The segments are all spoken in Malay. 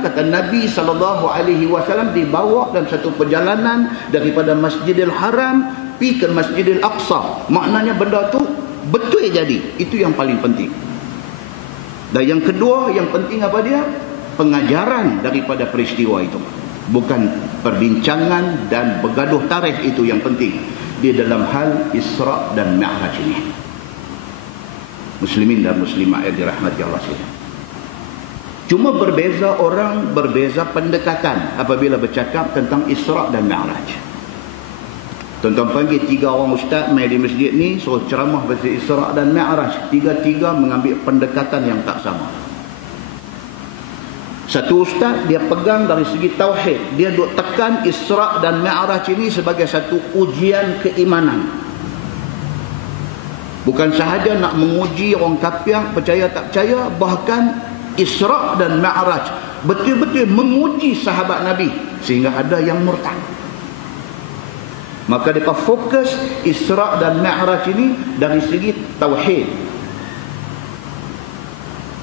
kata Nabi SAW dibawa dalam satu perjalanan daripada Masjidil Haram pergi ke Masjidil Aqsa. Maknanya benda tu betul jadi. Itu yang paling penting. Dan yang kedua, yang penting apa dia? Pengajaran daripada peristiwa itu. Bukan perbincangan dan bergaduh tarikh itu yang penting. Di dalam hal Isra' dan Mi'raj ini. Muslimin dan muslimat yang dirahmati Allah sekalian. Cuma berbeza orang, berbeza pendekatan apabila bercakap tentang Isra' dan Mi'raj. Tuan-tuan panggil 3 orang ustaz mai di masjid ni suruh ceramah pasal Isra' dan Mi'raj. Tiga-tiga mengambil pendekatan yang tak sama. Satu ustaz dia pegang dari segi tauhid, dia duk tekan Isra' dan Mi'raj ini sebagai satu ujian keimanan. Bukan sahaja nak menguji orang kafir percaya tak percaya, bahkan Isra' dan Mi'raj betul-betul menguji sahabat Nabi sehingga ada yang murtad. Maka mereka fokus Isra' dan Mi'raj ini dari segi tauhid.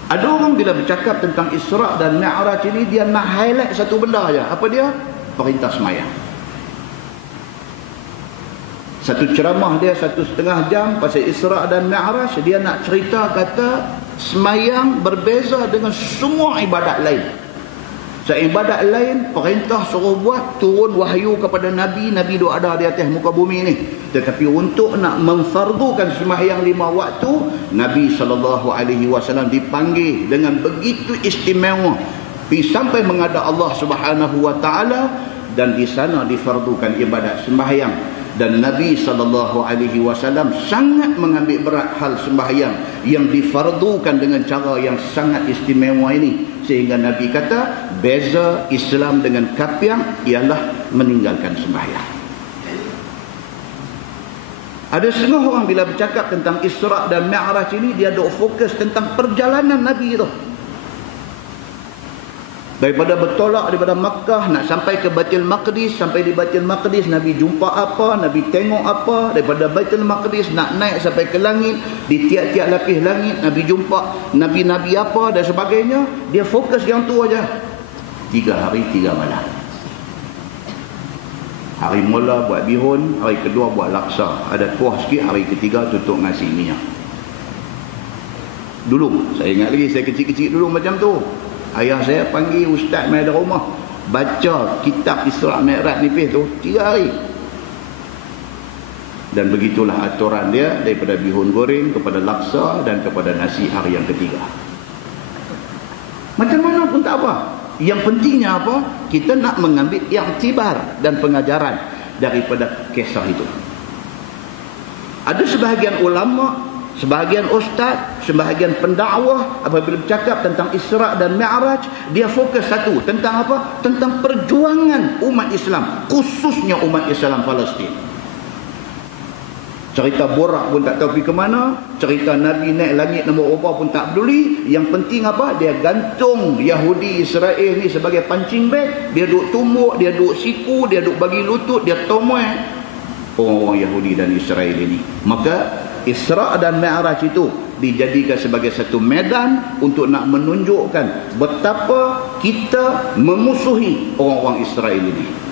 Ada orang bila bercakap tentang Isra' dan Mi'raj ini, dia nak highlight satu benda aja. Apa dia? Perintah sembahyang. Satu ceramah dia 1,5 jam pasal Isra' dan Mi'raj, dia nak cerita kata sembahyang berbeza dengan semua ibadat lain. Ibadat lain perintah suruh buat, turun wahyu kepada Nabi, Nabi duk ada di atas muka bumi ni. Tetapi untuk nak memfardukan sembahyang 5 waktu, Nabi SAW dipanggil dengan begitu istimewa sampai menghadap Allah Subhanahu Wa Taala, dan di sana difardukan ibadat sembahyang. Dan Nabi SAW sangat mengambil berat hal sembahyang yang difardukan dengan cara yang sangat istimewa ini. Sehingga Nabi kata, beza Islam dengan kafir ialah meninggalkan sembahyang. Ada setengah orang bila bercakap tentang Isra' dan Mi'raj ini, dia duk fokus tentang perjalanan Nabi itu. Daripada bertolak daripada Makkah nak sampai ke Baitul Maqdis, sampai di Baitul Maqdis Nabi jumpa apa, Nabi tengok apa, daripada Baitul Maqdis nak naik sampai ke langit, di tiap-tiap lapis langit Nabi jumpa nabi-nabi apa dan sebagainya. Dia fokus yang tu aja. 3 hari 3 malam. Hari mula buat bihun, hari kedua buat laksa, ada kuah sikit, hari ketiga tutup nasi minyak. Dulu saya ingat lagi, saya kecil-kecil dulu macam tu. Ayah saya panggil ustaz mai dari rumah, baca kitab Isra' Mi'raj nipis tu 3 hari. Dan begitulah aturan dia, daripada bihun goreng kepada laksa dan kepada nasi hari yang ketiga. Macam mana pun tak apa. Yang pentingnya apa? Kita nak mengambil iktibar dan pengajaran daripada kisah itu. Ada sebahagian ulama, sebahagian ustaz, sebahagian pendakwah apabila bercakap tentang Isra' dan Mi'raj, dia fokus satu, tentang apa? Tentang perjuangan umat Islam, khususnya umat Islam Palestin. Cerita borak pun tak tahu pergi ke mana, cerita Nabi naik langit nombor berapa pun tak peduli. Yang penting apa? Dia gantung Yahudi Israel ni sebagai pancing bag, dia duk tumbuk, dia duk siku, dia duk bagi lutut, dia tomoy orang-orang Yahudi dan Israel ini. Maka Isra' dan Mi'raj itu dijadikan sebagai satu medan untuk nak menunjukkan betapa kita memusuhi orang-orang Israel ini.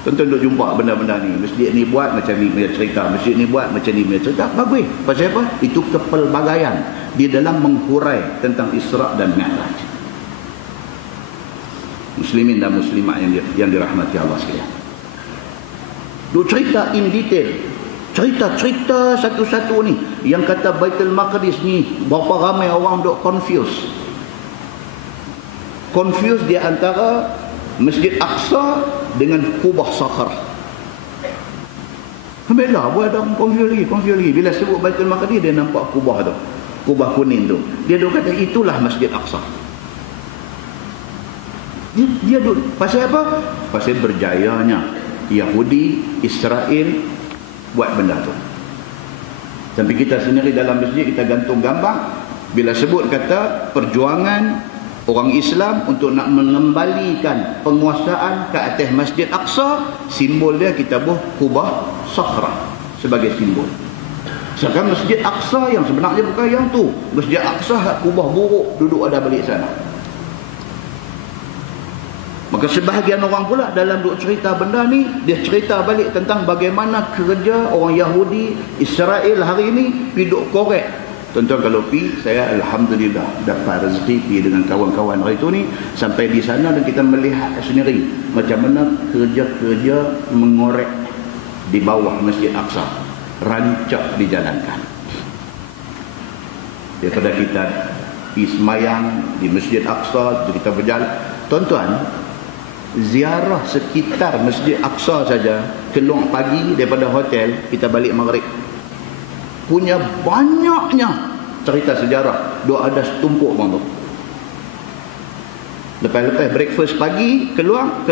Tentu duk jumpa benda-benda ni. Masjid ni buat macam ni punya cerita, masjid ni buat macam ni punya cerita. Bagus. Pasal apa? Itu kepelbagaian di dalam menghurai tentang Isra' dan Mi'raj. Muslimin dan muslimat yang dirahmati Allah sekalian. Duk cerita in detail, cerita-cerita satu-satu ni. Yang kata Baitul Maqdis ni, berapa ramai orang duk confuse di antara Masjid Aqsa dengan Kubah Sakhrah. Bila buat ada confuse lagi. Bila sebut Baitul Maqdis, dia nampak kubah tu, kubah kuning tu. Dia duk kata itulah Masjid Aqsa. Dia duk pasal apa? Pasal berjayanya Yahudi Israel buat benda tu. Sampai kita sendiri dalam masjid kita gantung gambar, bila sebut kata perjuangan orang Islam untuk nak mengembalikan penguasaan ke atas Masjid Aqsa, simbol dia kita buat Kubah Sakhrah sebagai simbol. Sedangkan Masjid Aqsa yang sebenarnya bukan yang tu. Masjid Aqsa kubah buruk duduk ada balik sana. Maka sebahagian orang pula dalam duk cerita benda ni, dia cerita balik tentang bagaimana kerja orang Yahudi Israel hari ini pergi duk korek. Tuan-tuan kalau pergi, saya Alhamdulillah dapat rezeki pergi dengan kawan-kawan hari itu ni, sampai di sana dan kita melihat sendiri macam mana kerja-kerja mengorek di bawah Masjid Aqsa, rancak dijalankan. Daripada kita pergi semayang di Masjid Aqsa, kita berjalan, tuan-tuan, ziarah sekitar Masjid Aqsa saja, keluar pagi daripada hotel, kita balik maghrib, punya banyaknya cerita sejarah. Dua ada setumpuk bang tu. Lepas breakfast pagi, keluar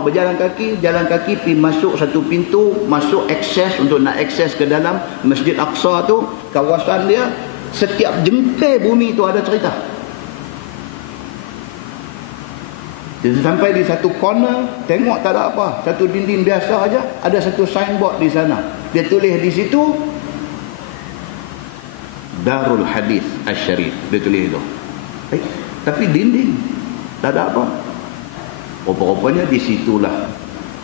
berjalan kaki, jalan kaki pergi masuk satu pintu, masuk akses untuk nak akses ke dalam Masjid Aqsa tu. Kawasan dia, setiap jengkal bumi tu ada cerita. Jadi sampai di satu corner, tengok tak ada apa, satu dinding biasa aja, ada satu signboard di sana. Dia tulis di situ Darul Hadis Asy-Syarif, dia tulis itu. Tapi dinding tak ada apa. Rupa-rupanya di situlah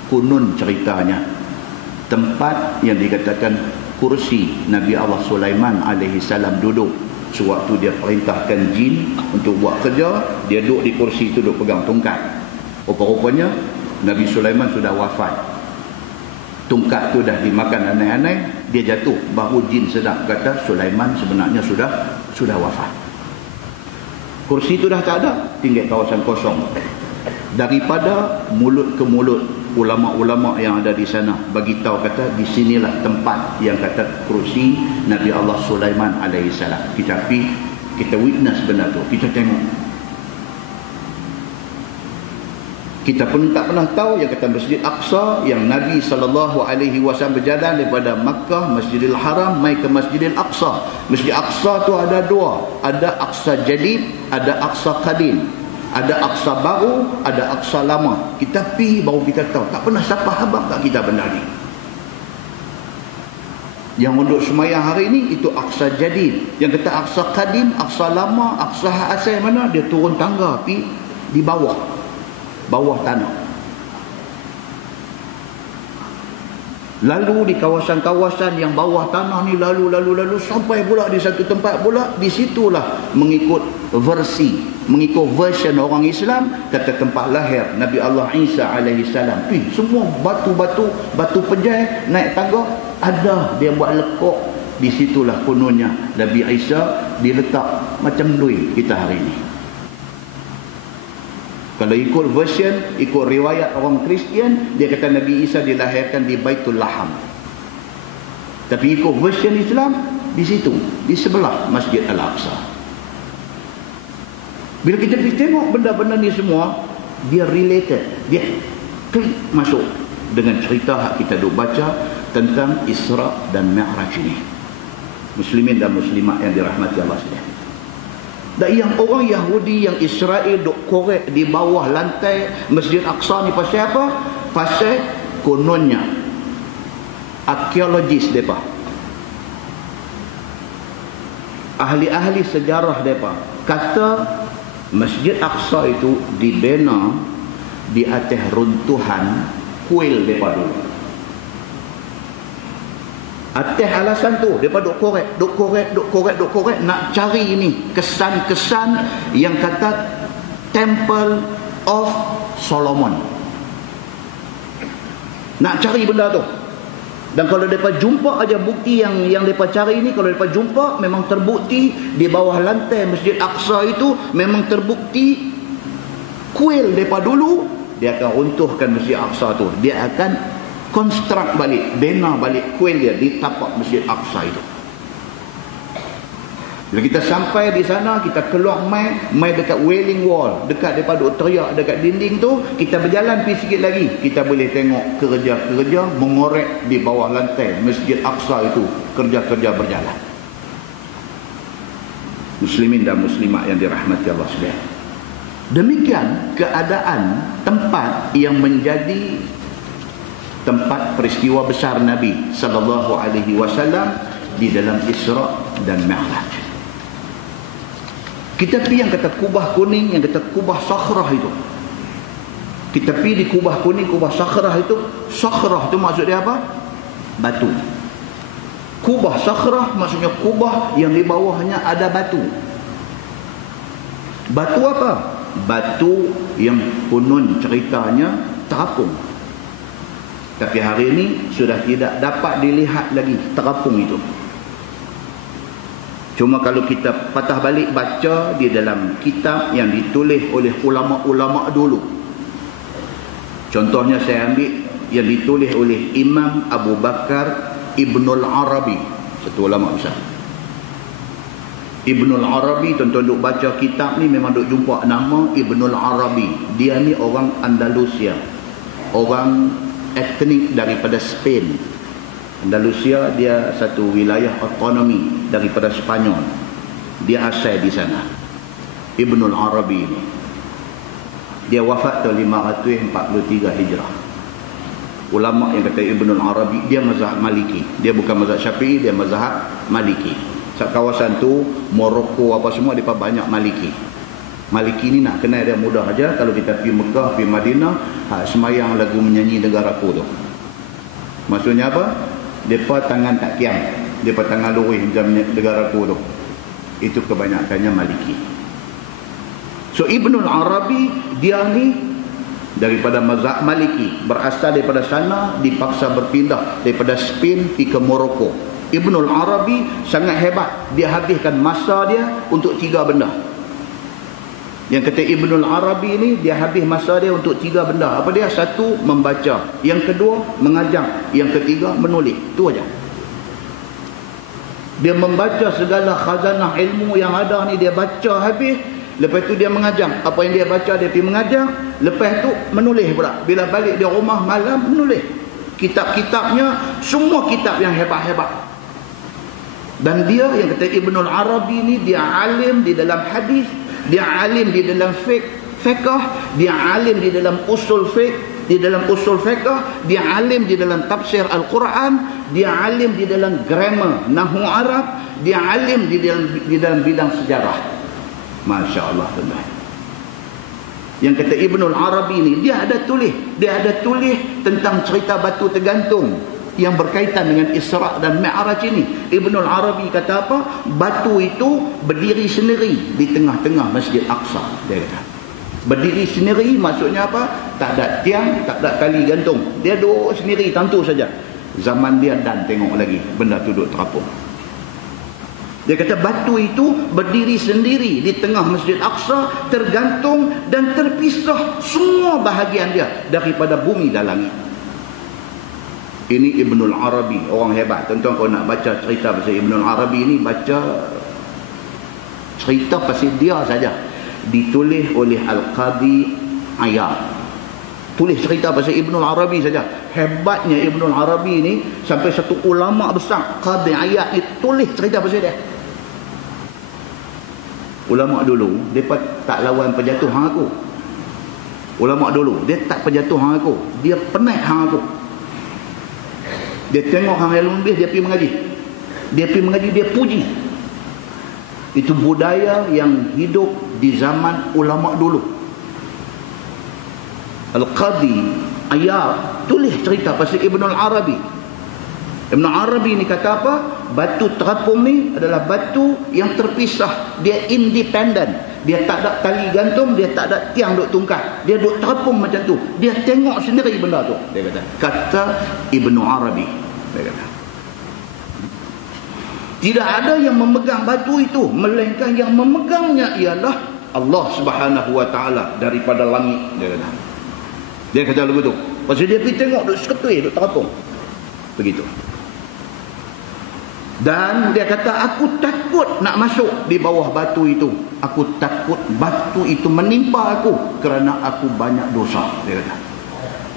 kunun ceritanya tempat yang dikatakan kursi Nabi Allah Sulaiman alaihi salam duduk sewaktu dia perintahkan jin untuk buat kerja. Dia duduk di kursi itu, duduk pegang tungkat. Rupa-rupanya Nabi Sulaiman sudah wafat. Tungkat tu dah dimakan anai-anai, dia jatuh. Baru jin sedap kata Sulaiman sebenarnya sudah wafat. Kursi itu dah tak ada, tinggal kawasan kosong. Daripada mulut ke mulut, ulama-ulama yang ada di sana bagi tahu kata di sinilah tempat yang kata kursi Nabi Allah Sulaiman alaihi salam. Kita witness benda tu, kita tengok. Kita pun tak pernah tahu yang kata Masjid Aqsa yang Nabi SAW berjalan daripada Makkah, Masjidil Haram, mai ke Masjidil Aqsa. Masjid Aqsa tu ada dua. Ada Aqsa Jadid, ada Aqsa Qadim. Ada Aqsa baru, ada Aqsa lama. Kita pergi baru kita tahu. Tak pernah siapa habaq kat kita benda ni. Yang untuk semayang hari ini itu Aqsa Jadid. Yang kata Aqsa Qadim, Aqsa lama, Aqsa asal mana, dia turun tangga pergi di bawah tanah. Lalu di kawasan-kawasan yang bawah tanah ni lalu sampai pula di satu tempat pula, di situlah mengikut version orang Islam, kata tempat lahir Nabi Allah Isa alaihi salam. Semua batu pejai naik tangga, ada dia buat lekuk. Di situlah kononnya Nabi Isa diletak macam duit kita hari ini. Kalau ikut version, ikut riwayat orang Kristian, dia kata Nabi Isa dilahirkan di Baitul Laham. Tapi ikut version Islam, di situ, di sebelah Masjid Al-Aqsa. Bila kita tengok benda-benda ni semua, dia related, dia klik masuk dengan cerita yang kita duk baca tentang Isra dan Mi'raj ini. Muslimin dan muslimat yang dirahmati Allah sekalian. Dan yang orang Yahudi yang Israel duk korek di bawah lantai Masjid Aqsa ni pasal apa? Pasal kononnya arkeologis mereka, ahli-ahli sejarah mereka kata Masjid Aqsa itu dibina di atas runtuhan kuil mereka dulu. Atas alasan tu mereka duk korek nak cari ini kesan-kesan yang kata Temple of Solomon. Nak cari benda tu. Dan kalau mereka jumpa aja bukti yang mereka cari ini, kalau mereka jumpa memang terbukti di bawah lantai Masjid Aqsa itu memang terbukti kuil mereka dulu, dia akan runtuhkan Masjid Aqsa tu. Dia akan konstruk balik, bina balik kuil dia di tapak Masjid Aqsa itu. Bila kita sampai di sana, kita keluar mai dekat Wailing Wall, dekat daripada teriak dekat dinding tu, kita berjalan pergi sikit lagi, kita boleh tengok kerja-kerja mengorek di bawah lantai Masjid Aqsa itu, kerja-kerja berjalan. Muslimin dan muslimat yang dirahmati Allah sekalian. Demikian keadaan tempat yang menjadi tempat peristiwa besar Nabi sallallahu alaihi wasallam di dalam Isra dan Mi'raj. Kita pergi yang kata kubah kuning, yang kata kubah sakhrah itu. Kita pergi di Kubah Kuning, Kubah Sakhrah itu. Sakhrah itu maksud dia apa? Batu. Kubah Sakhrah maksudnya kubah yang di bawahnya ada batu. Batu apa? Batu yang konon ceritanya terapung. Tapi hari ini sudah tidak dapat dilihat lagi terapung itu. Cuma kalau kita patah balik baca di dalam kitab yang ditulis oleh ulama-ulama dulu. Contohnya saya ambil yang ditulis oleh Imam Abu Bakar Ibnul Arabi, satu ulama besar. Ibnul Arabi, tuan-tuan duk baca kitab ni memang duk jumpa nama Ibnul Arabi. Dia ni orang Andalusia, orang etnik daripada Spain. Andalusia dia satu wilayah otonomi daripada Spanyol. Dia asal di sana. Ibnul Arabi ni dia wafat tahun 543 Hijrah. Ulama yang kata Ibnul Arabi, dia mazhab Maliki. Dia bukan mazhab Syafi'i, dia mazhab Maliki. Kawasan tu Morocco apa semua depa banyak Maliki. Maliki ni nak kenal dia mudah aja. Kalau kita pergi Mekah, pergi Madinah, semayang lagu menyanyi negaraku tu. Maksudnya apa? Depa tangan tak kiam, depa tangan lurus macam negaraku tu. Itu kebanyakannya Maliki. So Ibnul Arabi dia ni daripada mazhab Maliki, berasal daripada sana, dipaksa berpindah daripada Spain pergi ke Morocco. Ibnul Arabi sangat hebat. Dia habiskan masa dia untuk 3 benda. Yang kata Ibnul Arabi ni, dia habis masa dia untuk 3 benda. Apa dia? Satu, membaca. Yang kedua, mengajar. Yang ketiga, menulis. Itu aja. Dia membaca segala khazanah ilmu yang ada ni, dia baca habis. Lepas tu dia mengajar. Apa yang dia baca, dia pergi mengajar. Lepas tu menulis pula. Bila balik di rumah malam, menulis. Kitab-kitabnya, semua kitab yang hebat-hebat. Dan dia yang kata Ibnul Arabi ni, dia alim di dalam hadis, dia alim di dalam fiqh, dia alim di dalam usul fiqh, di dalam usul fiqh, dia alim di dalam tafsir Al-Quran, dia alim di dalam grammar, nahwu Arab, dia alim di dalam bidang sejarah. Masya Allah. Yang kata Ibnul Arabi ni, dia ada tulis tentang cerita batu tergantung yang berkaitan dengan Isra' dan Mi'raj ini. Ibnul Arabi kata apa? Batu itu berdiri sendiri di tengah-tengah Masjid Aqsa. Dia kata berdiri sendiri maksudnya apa? Tak ada tiang, tak ada tali gantung. Dia duduk sendiri tentu saja. Zaman dia dan tengok lagi benda tu duduk terapung. Dia kata batu itu berdiri sendiri di tengah Masjid Aqsa, tergantung dan terpisah semua bahagian dia daripada bumi dan langit. Ini Ibnul Arabi, orang hebat. Tuan-tuan kalau nak baca cerita pasal Ibnul Arabi ini, baca cerita pasal dia saja. Ditulis oleh Al-Qadi Iyad. Tulis cerita pasal Ibnul Arabi saja. Hebatnya Ibnul Arabi ini, sampai satu ulama besar, Qadi Iyad ni, tulis cerita pasal dia. Ulama dulu, mereka tak lawan penjatuh hang aku. Ulama dulu, dia tak penjatuh hang aku. Dia penat hang aku. Dia tengok hang ilmu lebih, dia pergi mengaji. Dia pergi mengaji, dia puji. Itu budaya yang hidup di zaman ulama dulu. Al-Qadi Iyad tulis cerita pasal Ibnul Arabi. Ibnul Arabi ni kata apa? Batu terapung ni adalah batu yang terpisah. Dia independen. Dia tak ada tali gantung, dia tak ada tiang duk tungkat. Dia duk terapung macam tu. Dia tengok sendiri benda tu. Dia kata Ibnul Arabi. Dia kata tidak ada yang memegang batu itu, melainkan yang memegangnya ialah Allah Subhanahu wa taala daripada langit. Dia kata begitu. Pasal dia pergi tengok duk seketui, duk terapung. Begitu. Dan dia kata, aku takut nak masuk di bawah batu itu. Aku takut batu itu menimpa aku kerana aku banyak dosa. Dia kata.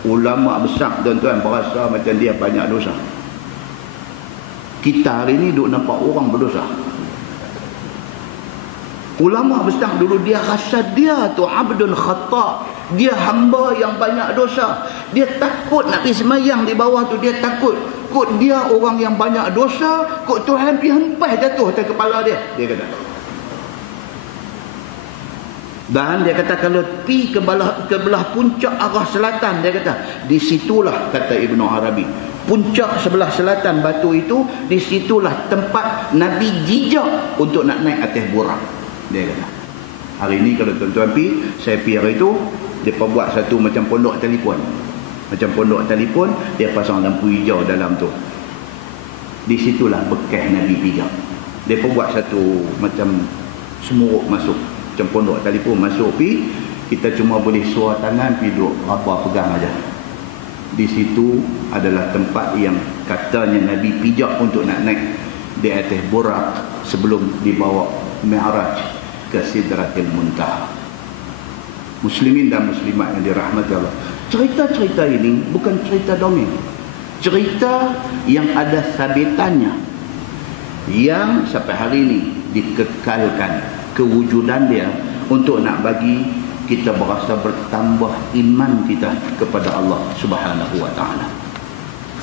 Ulama besar tuan-tuan berasa macam dia banyak dosa. Kita hari ni duk nampak orang berdosa. Ulama besar dulu dia rasa dia tu abdun khata'. Dia hamba yang banyak dosa. Dia takut nak pergi semayang di bawah tu. Dia takut. Kot dia orang yang banyak dosa. Kot Tuhan pergi hempas jatuh atas kepala dia. Dia kata. Dan dia kata kalau pi ke belah puncak arah selatan, dia kata disitulah, kata Ibnu Arabi, puncak sebelah selatan batu itu, disitulah tempat Nabi jijak untuk nak naik atas burak. Dia kata hari ni kalau tuan-tuan pi, saya pi hari tu, dia buat satu macam pondok telefon. Macam pondok telefon, dia pasang lampu hijau dalam tu. Disitulah bekas Nabi pijak. Dia buat satu macam semuruk masuk, macam pondok telefon masuk pi, kita cuma boleh suar tangan pi duduk apa pegang aja. Di situ adalah tempat yang katanya Nabi pijak untuk nak naik di atas burak sebelum dibawa Mi'raj ke Sidratil Muntaha. Muslimin dan muslimat yang dirahmati Allah, cerita-cerita ini bukan cerita dongeng, cerita yang ada sabitannya, yang sampai hari ini dikekalkan kewujudan dia untuk nak bagi kita berasa bertambah iman kita kepada Allah Subhanahu wa taala.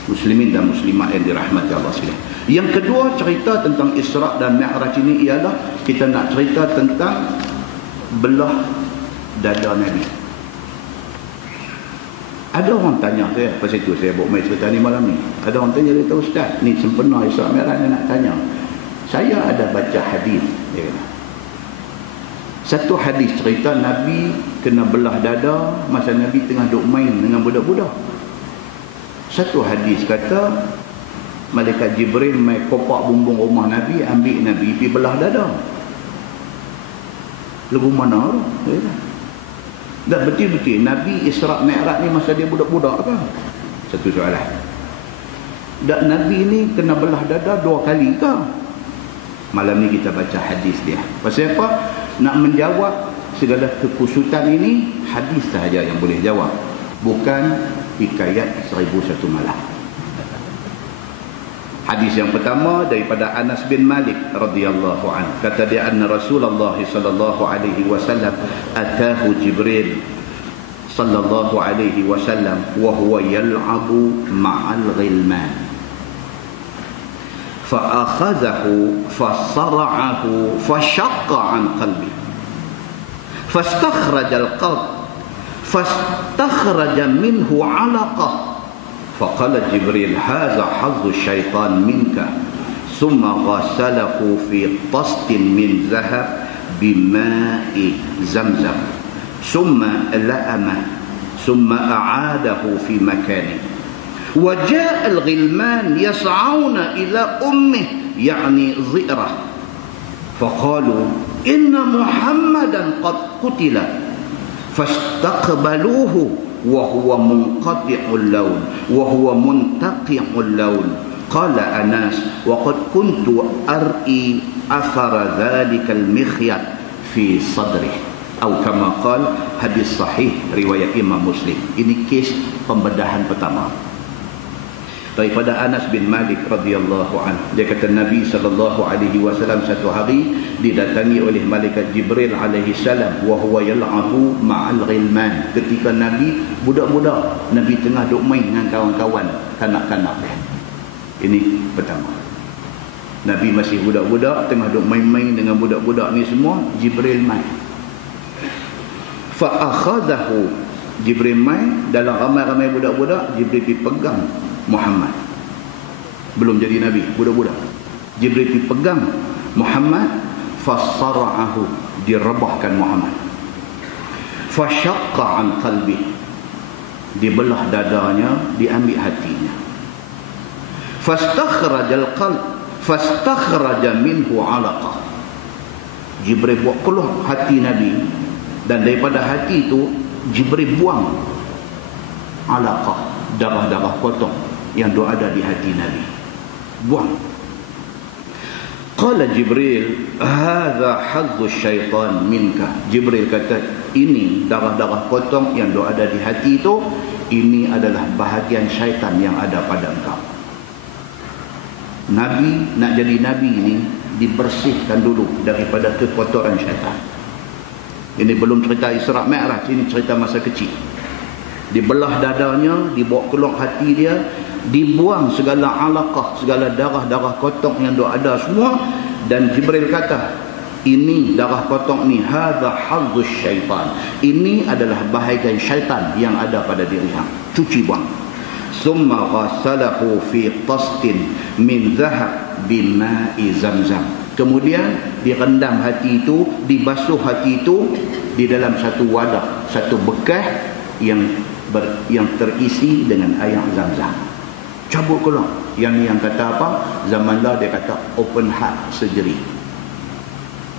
Muslimin dan muslimat yang dirahmati Allah sekalian. Yang kedua, cerita tentang Isra dan Mi'raj ini ialah kita nak cerita tentang belah dada Nabi. Ada orang tanya saya, pasal itu saya buat main cerita ni malam ni. Ada orang tanya, dia kata, Ustaz, ni sempena Isra Mi'raj, nak tanya. Saya ada baca hadis, dia kata. Satu hadis cerita Nabi kena belah dada masa Nabi tengah duk main dengan budak-budak. Satu hadis kata malaikat Jibril mai kopak bumbung rumah Nabi, ambil Nabi pergi belah dada. Lagu mana tu? Dan betul-betul Nabi Isra Mi'raj ni masa dia budak-budak ke? Satu soalan. Dan Nabi ni kena belah dada 2 kali ke? Malam ni kita baca hadis dia. Pasal apa? Nak menjawab segala kekusutan ini, hadis sahaja yang boleh jawab, bukan hikayat 1001 malam. Hadis yang pertama daripada Anas bin Malik radhiyallahu anhu, kata dia, anna Rasulullah sallallahu alaihi wasallam atahu Jibril sallallahu alaihi wasallam wa huwa yal'abu ma'al ghilman فأخذه فصرعه فشق عن قلبه فاستخرج القلب فاستخرج منه علقة فقال جبريل هذا حظ الشيطان منك ثم غسله في طست من ذهب بماء زمزم ثم لأمه ثم أعاده في مكانه وجاء الغلمان يسعون إلى أمه يعني ظئرة فقالوا إن محمدا قد قتل فاستقبلوه وهو منقطع اللون وهو منتقع اللون. قال أنس وقد كنت أرئي أثر ذلك المخيط في صدره atau kama qal, hadis sahih riwayat Imam Muslim. Ini kes pembedahan pertama daripada Anas bin Malik radhiyallahu anhu. Dia kata Nabi sallallahu alaihi wasallam satu hari didatangi oleh malaikat Jibril alaihi salam wa huwa yal'abu ma'al ghilman. Ketika Nabi budak-budak, Nabi tengah duk main dengan kawan-kawan kanak-kanak dia. Ini pertama. Nabi masih budak-budak tengah duk main-main dengan budak-budak ni semua, Jibril main. Fa akhadahu, Jibril main dalam ramai-ramai budak-budak, Jibril pergi pegang Muhammad. Belum jadi Nabi, budak-budak. Jibril pergi pegang Muhammad, fasara'ahu, direbahkan Muhammad. Fashaqqa an qalbi, dibelah dadanya, diambil hatinya. Fastakhrajal qalb, fastakhraja minhu 'alaqah. Jibril buat keluar hati Nabi, dan daripada hati itu Jibril buang 'alaqah, darah-darah potong yang ada di hati Nabi. Buang. Qala Jibril, hadza hadzu syaitan minka. Jibril kata, ini darah-darah potong yang ada di hati itu, ini adalah bahagian syaitan yang ada pada engkau. Nabi, nak jadi Nabi ini dibersihkan dulu daripada kekotoran syaitan. Ini belum cerita Isra Mi'raj, ini cerita masa kecil. Dibelah dadanya, dibawa keluar hati dia, dibuang segala alaqah, segala darah-darah kotor yang ada semua. Dan Jibril kata, ini darah potong ni, hadza hazzuz syaitan, ini adalah bahagian syaitan yang ada pada diri hang, cuci buang. Summa ghasalahu fi tastin min zahab bima'i zamzam, kemudian direndam hati itu, dibasuh hati itu di dalam satu wadah, satu bekas yang terisi dengan air Zamzam. Cabut keluar. Yang ni yang kata apa? Zaman dah dia kata open heart surgery.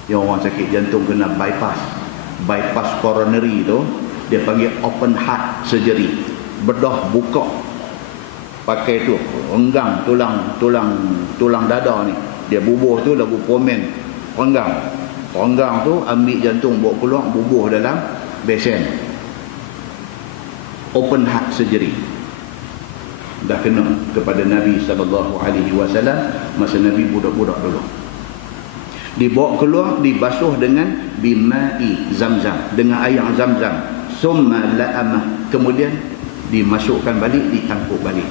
Yang orang sakit jantung kena bypass coronary tu, dia panggil open heart surgery. Bedah buka, pakai tu, renggang tulang dada ni. Dia bubuh tu lagu pomen, renggang tu ambil jantung bawa keluar, bubuh dalam besen. Open heart surgery dah kena kepada Nabi SAW masa Nabi budak-budak dulu. Dibawa keluar, dibasuh dengan bima'i zamzam, dengan air zamzam. Summa la'amah, kemudian dimasukkan balik, ditangkuk balik.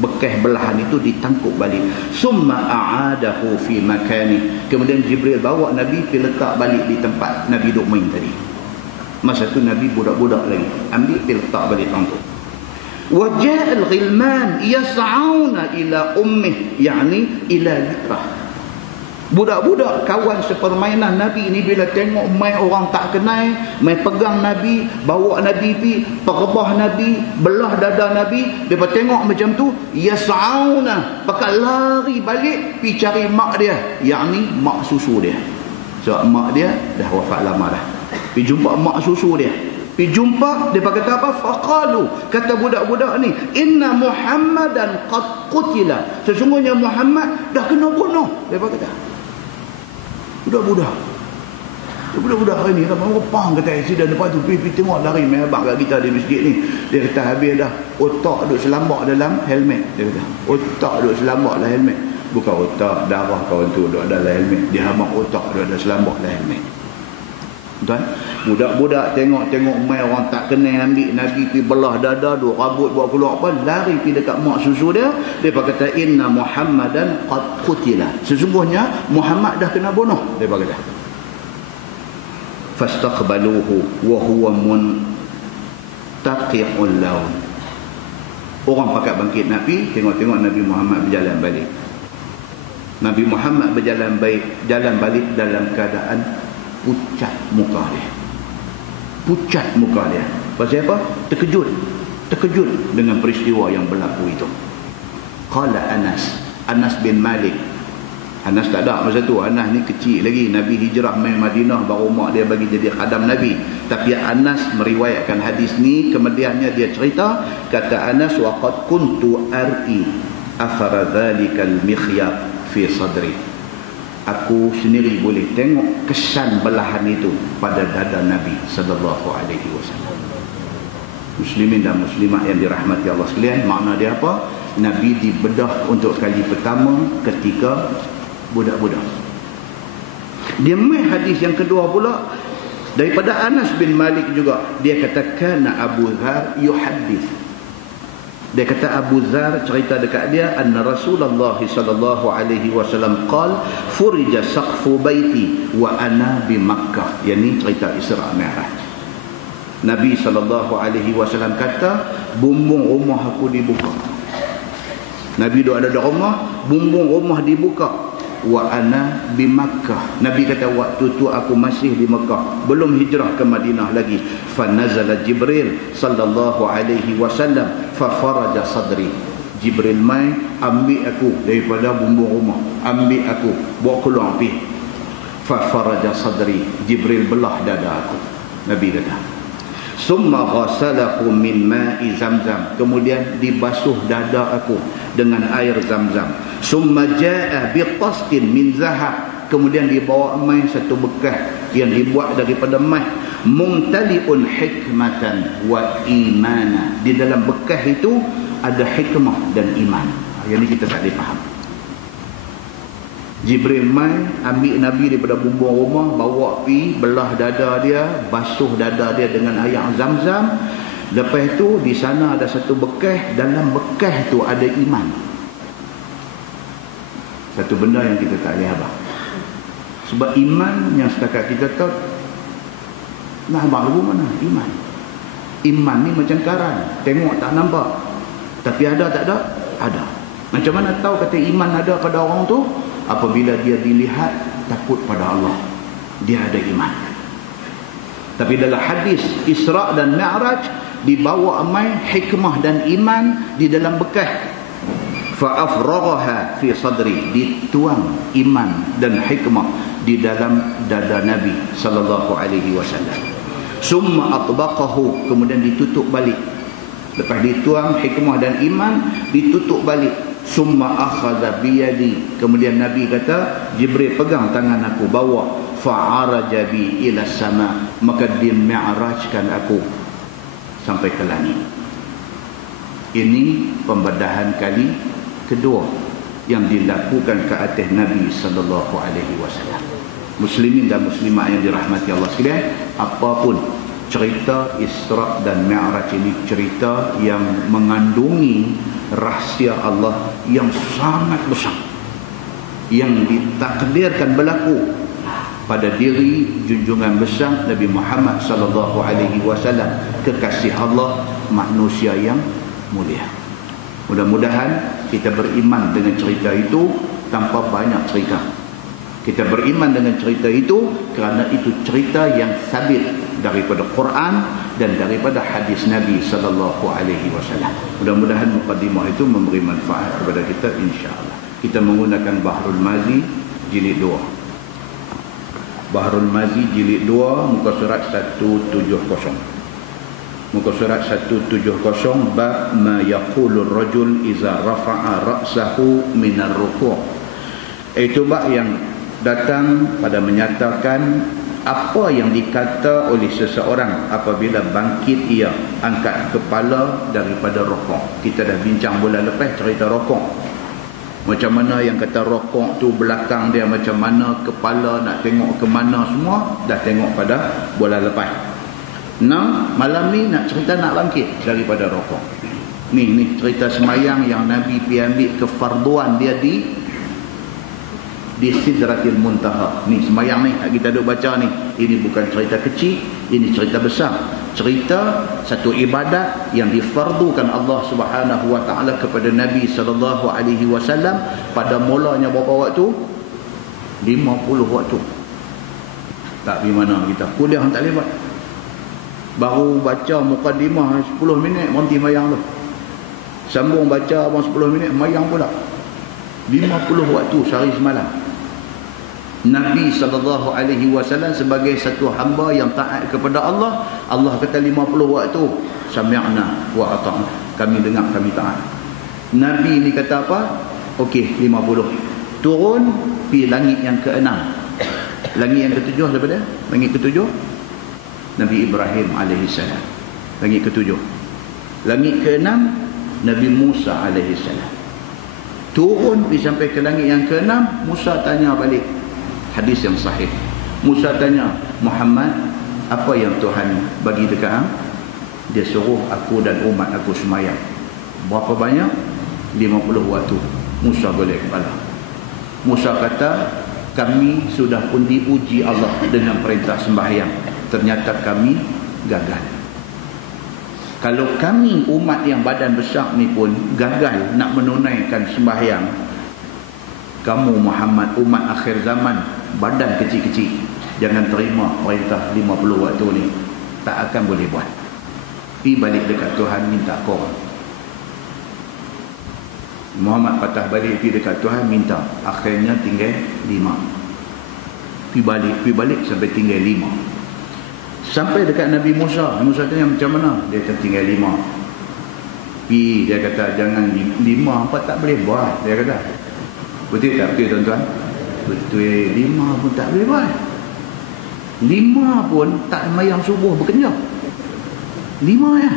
Bekas belahan itu ditangkuk balik. Summa a'adahu fi makani, kemudian Jibril bawa Nabi pergi letak balik di tempat Nabi duk main tadi. Masa tu Nabi budak-budak lagi, ambil pergi letak balik tangkuk. Waja'al ghilman yas'auna ila ummih, yani ila litrah. Budak-budak kawan sepermainan Nabi ni bila tengok main orang tak kenal, main pegang Nabi, bawa Nabi pi, perebah Nabi, belah dada Nabi, depa tengok macam tu, yas'auna, pakai lari balik pi cari mak dia, yakni mak susu dia. Sebab mak dia dah wafat lama dah. Pi jumpa mak susu dia. Pi jumpa, dia kata apa? Faqalu, kata budak-budak ni, inna Muhammadan qad qutila, sesungguhnya Muhammad dah kena bunuh. Dia kata. Budak-budak hari ni ramai orang pang kata aksiden, lepas tu pergi tengok lari main abang kat kita di masjid ni. Dia kata habis dah otak duk selambak dalam helmet. Dia kata otak duk selambak dalam helmet. Bukan otak, darah kawan tu duk dalam helmet. Dia hamak otak duk ada selambak dalam helmet. Tuan, budak-budak tengok main orang tak kenal, ambil Nabi pergi belah dada, duk rambut buat keluar apa, lari pergi dekat mak susu dia. Dia kata inna Muhammadan qad qutila, sesungguhnya Muhammad dah kena bunuh. Dia kata fastaqbaluhu wa huwa muntaqi'ul laun. Orang pakat bangkit Nabi, tengok Nabi Muhammad berjalan balik. Nabi Muhammad berjalan balik dalam keadaan pucat muka dia. Pasal apa? Terkejut dengan peristiwa yang berlaku itu. Qala Anas bin Malik. Anas tak ada masa tu, Anas ni kecil lagi. Nabi hijrah main Madinah, baru mak dia bagi jadi khadam Nabi. Tapi Anas meriwayatkan hadis ni, kemudiannya dia cerita, kata Anas, waqad kuntu ar'i athara dhalikal mikhyat fi sadri. Aku sendiri boleh tengok kesan belahan itu pada dada Nabi sallallahu alaihi wasallam. Muslimin dan muslimat yang dirahmati Allah sekalian, makna dia apa? Nabi dibedah untuk kali pertama ketika budak-budak. Dia mai hadis yang kedua pula daripada Anas bin Malik juga. Dia kata kana Abu Dzar yuhaddits. Dia kata Abu Dzar cerita dekat dia, anna Rasulullah sallallahu alaihi wasallam qala furija saqfu baiti wa ana bi Makkah. Yani cerita Isra Mi'raj. Nabi sallallahu alaihi wasallam kata bumbung rumah aku dibuka. Nabi duduk ada di rumah, bumbung rumah dibuka. Wa ana bi Makkah. Nabi kata waktu tu aku masih di Mekah, belum hijrah ke Madinah lagi. Fa nazala Jibril sallallahu alaihi wasallam fa faraja sadri. Jibril mai ambil aku daripada bumbung rumah, ambil aku bawa keluar pi. Fa faraja sadri, Jibril belah dada aku. Nabi kata summa ghasalahu min ma'i zamzam, kemudian dibasuh dada aku dengan air zamzam. Summa jaa bi tastin min zahab, kemudian dibawa mai satu bekas yang dibuat daripada emas, mumtali'un hikmatan wa imana. Di dalam bekas itu ada hikmah dan iman. Yang ni kita tak boleh faham. Jibril mai ambil Nabi daripada bumbung rumah, bawa pi belah dada dia, basuh dada dia dengan air Zamzam. Lepas tu di sana ada satu bekas, dalam bekas tu ada iman. Satu benda yang kita tak boleh habaq. Sebab iman yang setakat kita tahu, nah abang lubu mana? Iman. Iman ni macam karan, tengok tak nampak. Tapi ada tak ada? Ada. Macam mana tahu kata iman ada pada orang tu? Apabila dia dilihat takut pada Allah, dia ada iman. Tapi dalam hadis Isra' dan Mi'raj dibawa amai hikmah dan iman di dalam bekas. Fa'afraghaha fi sadri, dituang iman dan hikmah di dalam dada Nabi sallallahu alaihi wasallam. Summa atbaqahu, kemudian ditutup balik. Lepas dituang hikmah dan iman, ditutup balik. Summa akhadha biyadi, kemudian Nabi kata, Jibril pegang tangan aku, bawa. Fa'araja bi ila sama, maka dia mi'rajkan aku sampai ke langit. Ini pembedahan kali kedua yang dilakukan ke atas Nabi sallallahu alaihi wasallam. Muslimin dan muslimat yang dirahmati Allah sekalian, apapun cerita Isra' dan Mi'raj ini cerita yang mengandungi rahsia Allah yang sangat besar, yang ditakdirkan berlaku pada diri junjungan besar Nabi Muhammad sallallahu alaihi wasallam, kekasih Allah, manusia yang mulia. Mudah-mudahan kita beriman dengan cerita itu tanpa banyak cerita. Kita beriman dengan cerita itu kerana itu cerita yang sabit daripada Quran dan daripada hadis Nabi sallallahu alaihi wasallam. Mudah-mudahan mukadimah itu memberi manfaat kepada kita insya-Allah. Kita menggunakan Bahrul Mazi jilid 2. Bahrul Mazi jilid 2, muka surat 170. Muka surat 170, bab ma yaqulur rajul iza rafa'a ra'sahu minar ruku'. Itu bab yang datang pada menyatakan apa yang dikata oleh seseorang apabila bangkit ia angkat kepala daripada rukuk. Kita dah bincang bulan lepas cerita rukuk. Macam mana yang kata rokok tu belakang dia macam mana, kepala nak tengok ke mana, semua dah tengok pada bulan lepas. Nah, malam ni nak cerita nak bangkit daripada rokok. Ni cerita semayang yang Nabi pergi ambil kefarduan dia di Sidratil Muntaha. Ni semayang ni kita duk baca ni. Ini bukan cerita kecil, ini cerita besar. Cerita satu ibadat yang difardukan Allah Subhanahu wa taala kepada Nabi sallallahu alaihi wasallam pada mulanya berapa waktu? 50 waktu. Tak pergi mana kita. Kuliah tak lewat. Baru baca mukadimah 10 minit berhenti mayang tu. Sambung baca 10 minit mayang pula. 50 waktu sehari semalam. Nabi sallallahu alaihi wasallam sebagai satu hamba yang taat kepada Allah, Allah kata 50 waktu sami'na wa ata'na, kami dengar, kami taat. Nabi ni kata apa? Okey, 50. Turun pi langit yang ke-6. Langit yang ke-7 siapa dia? Langit ke-7 Nabi Ibrahim alaihi salam. Langit ke-7. Langit ke-6 Nabi Musa alaihi salam. Turun pi sampai ke langit yang ke-6, Musa tanya balik. Hadis yang sahih. Musa tanya, Muhammad, apa yang Tuhan bagi dekat hang? Dia suruh aku dan umat aku semayang. Berapa banyak? 50 waktu. Musa golek kepala. Musa kata, kami sudah pun diuji Allah dengan perintah sembahyang. Ternyata kami gagal. Kalau kami umat yang badan besar ni pun gagal nak menunaikan sembahyang, kamu Muhammad, umat akhir zaman, badan kecil-kecil, jangan terima perintah 50 waktu ni, tak akan boleh buat. Pergi balik dekat Tuhan, minta korang. Muhammad patah balik, pergi dekat Tuhan, minta. Akhirnya tinggal 5. Pergi balik sampai tinggal 5. Sampai dekat Nabi Musa. Musa tanya macam mana? Dia kata tinggal 5. Pergi, dia kata jangan 5 apa tak boleh buat. Dia kata betul tak? Betul tuan-tuan? Betul. 5 pun tak boleh buat. 5 pun tak semayang subuh berkenyang. 5 ya.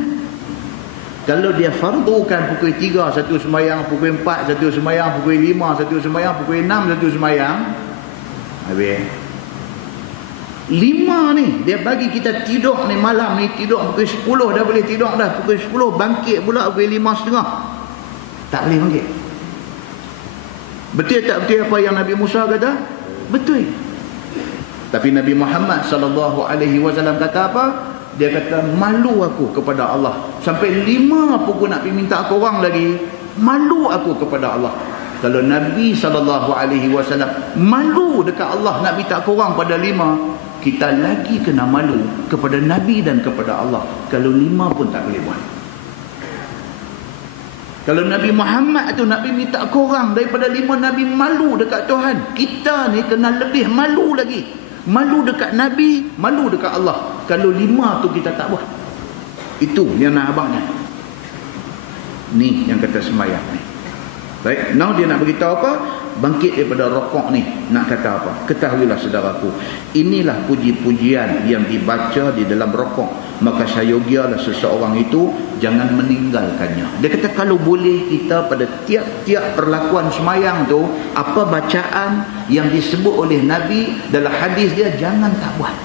Kalau dia fardukan pukul 3 satu semayang, pukul 4 satu semayang, pukul 5 satu semayang, pukul 6 satu semayang, habis. 5 ni dia bagi kita tidur ni malam ni, tidur pukul 10 dah boleh tidur dah. Pukul 10 bangkit pula pukul 5.30. Tak boleh bangkit. Betul tak betul apa yang Nabi Musa kata? Betul. Tapi Nabi Muhammad SAW kata apa? Dia kata, malu aku kepada Allah. Sampai 5 pukul nak pergi minta aku orang lagi, malu aku kepada Allah. Kalau Nabi SAW malu dekat Allah nak minta aku orang pada 5, kita lagi kena malu kepada Nabi dan kepada Allah. Kalau 5 pun tak boleh buat. Kalau Nabi Muhammad tu nak pergi minta korang daripada 5 Nabi malu dekat Tuhan, kita ni kena lebih malu lagi. Malu dekat Nabi, malu dekat Allah. Kalau 5 tu kita tak buat. Itu yang nak abangnya. Ni yang kata sembahyang ni. Baik, now dia nak beritahu apa? Bangkit daripada rokok ni. Nak kata apa? Ketahuilah saudaraku, inilah puji-pujian yang dibaca di dalam rokok. Maka sayogialah seseorang itu jangan meninggalkannya. Dia kata kalau boleh kita pada tiap-tiap perlakuan semayang tu, apa bacaan yang disebut oleh Nabi dalam hadis dia, jangan tak buat.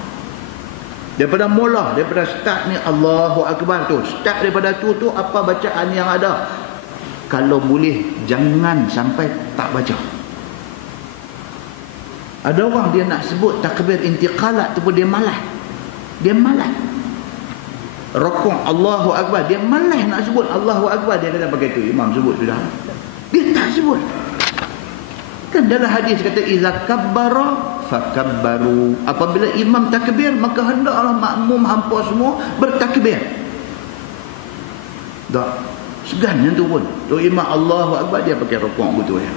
Daripada mula, daripada start ni Allahu Akbar tu, start daripada tu apa bacaan yang ada, kalau boleh jangan sampai tak baca. Ada orang dia nak sebut takbir intiqalat tu pun dia malas. Dia malas. Rokok Allahu Akbar, dia malas nak sebut Allahu Akbar. Dia kata pakai tu, imam sebut sudah. Dia tak sebut. Kan dalam hadis kata iza kabbara fakabbaru. Apabila imam takbir, maka hendaklah makmum hampa semua bertakbir. Tak segan yang tu pun. Tu imam Allahu Akbar, dia pakai rokok betul ya.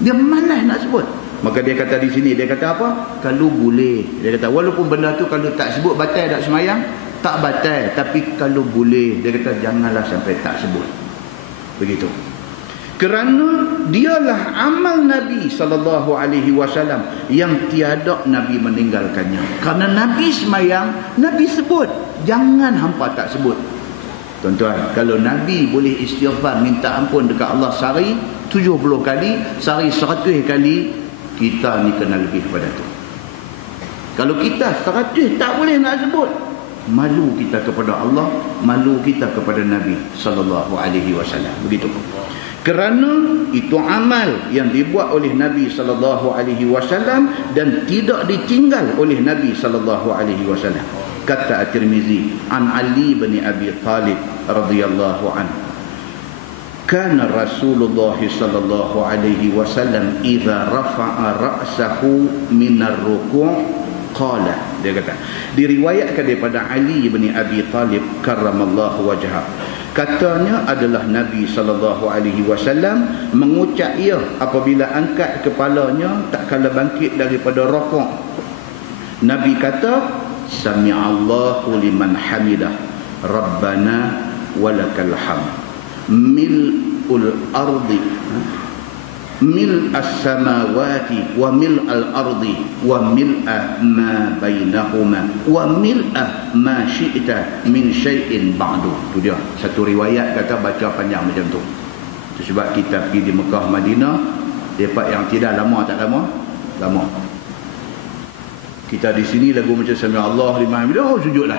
Dia malas nak sebut. Maka dia kata di sini, dia kata apa? Kalau boleh. Dia kata walaupun benda tu kalau tak sebut batal tak semayang, tak batal, tapi kalau boleh, dia kata janganlah sampai tak sebut. Begitu. Kerana dialah amal Nabi SAW yang tiada Nabi meninggalkannya. Kerana Nabi semayang, Nabi sebut, jangan hampa tak sebut. Tuan-tuan, kalau Nabi boleh istighfar minta ampun dekat Allah sehari 70 kali, sehari 100 kali, kita ni kena lebih pada tu. Kalau kita 100 tak boleh nak sebut, malu kita kepada Allah, malu kita kepada Nabi SAW. Begitu. Kerana itu amal yang dibuat oleh Nabi SAW dan tidak ditinggal oleh Nabi SAW. Kata At-Tirmizi an Ali bin Abi Talib radhiyallahu anhu, kana Rasulullah sallallahu alaihi wasallam idza rafa'a ra'sahu min ar-ruku' qala. Dia kata, diriwayatkan daripada Ali bin Abi Talib karramallahu wajhah, katanya adalah Nabi sallallahu alaihi wasallam mengucap ia apabila angkat kepalanya tak kala bangkit daripada rukuk. Nabi kata, sami'allahu liman hamidah, rabbana walakal hamd, mil'ul ardi mil'as samawati wa mil'al ardi wa mil'a ma bainahuma wa mil'a ma syi'ta min syai'in ba'du. Itu dia satu riwayat kata baca panjang macam tu. Itu sebab kita pergi di Mekah Madinah, depak yang tidak lama tak lama, lama. Kita di sini lagu macam sami Allah liman hamidah, oh sujudlah.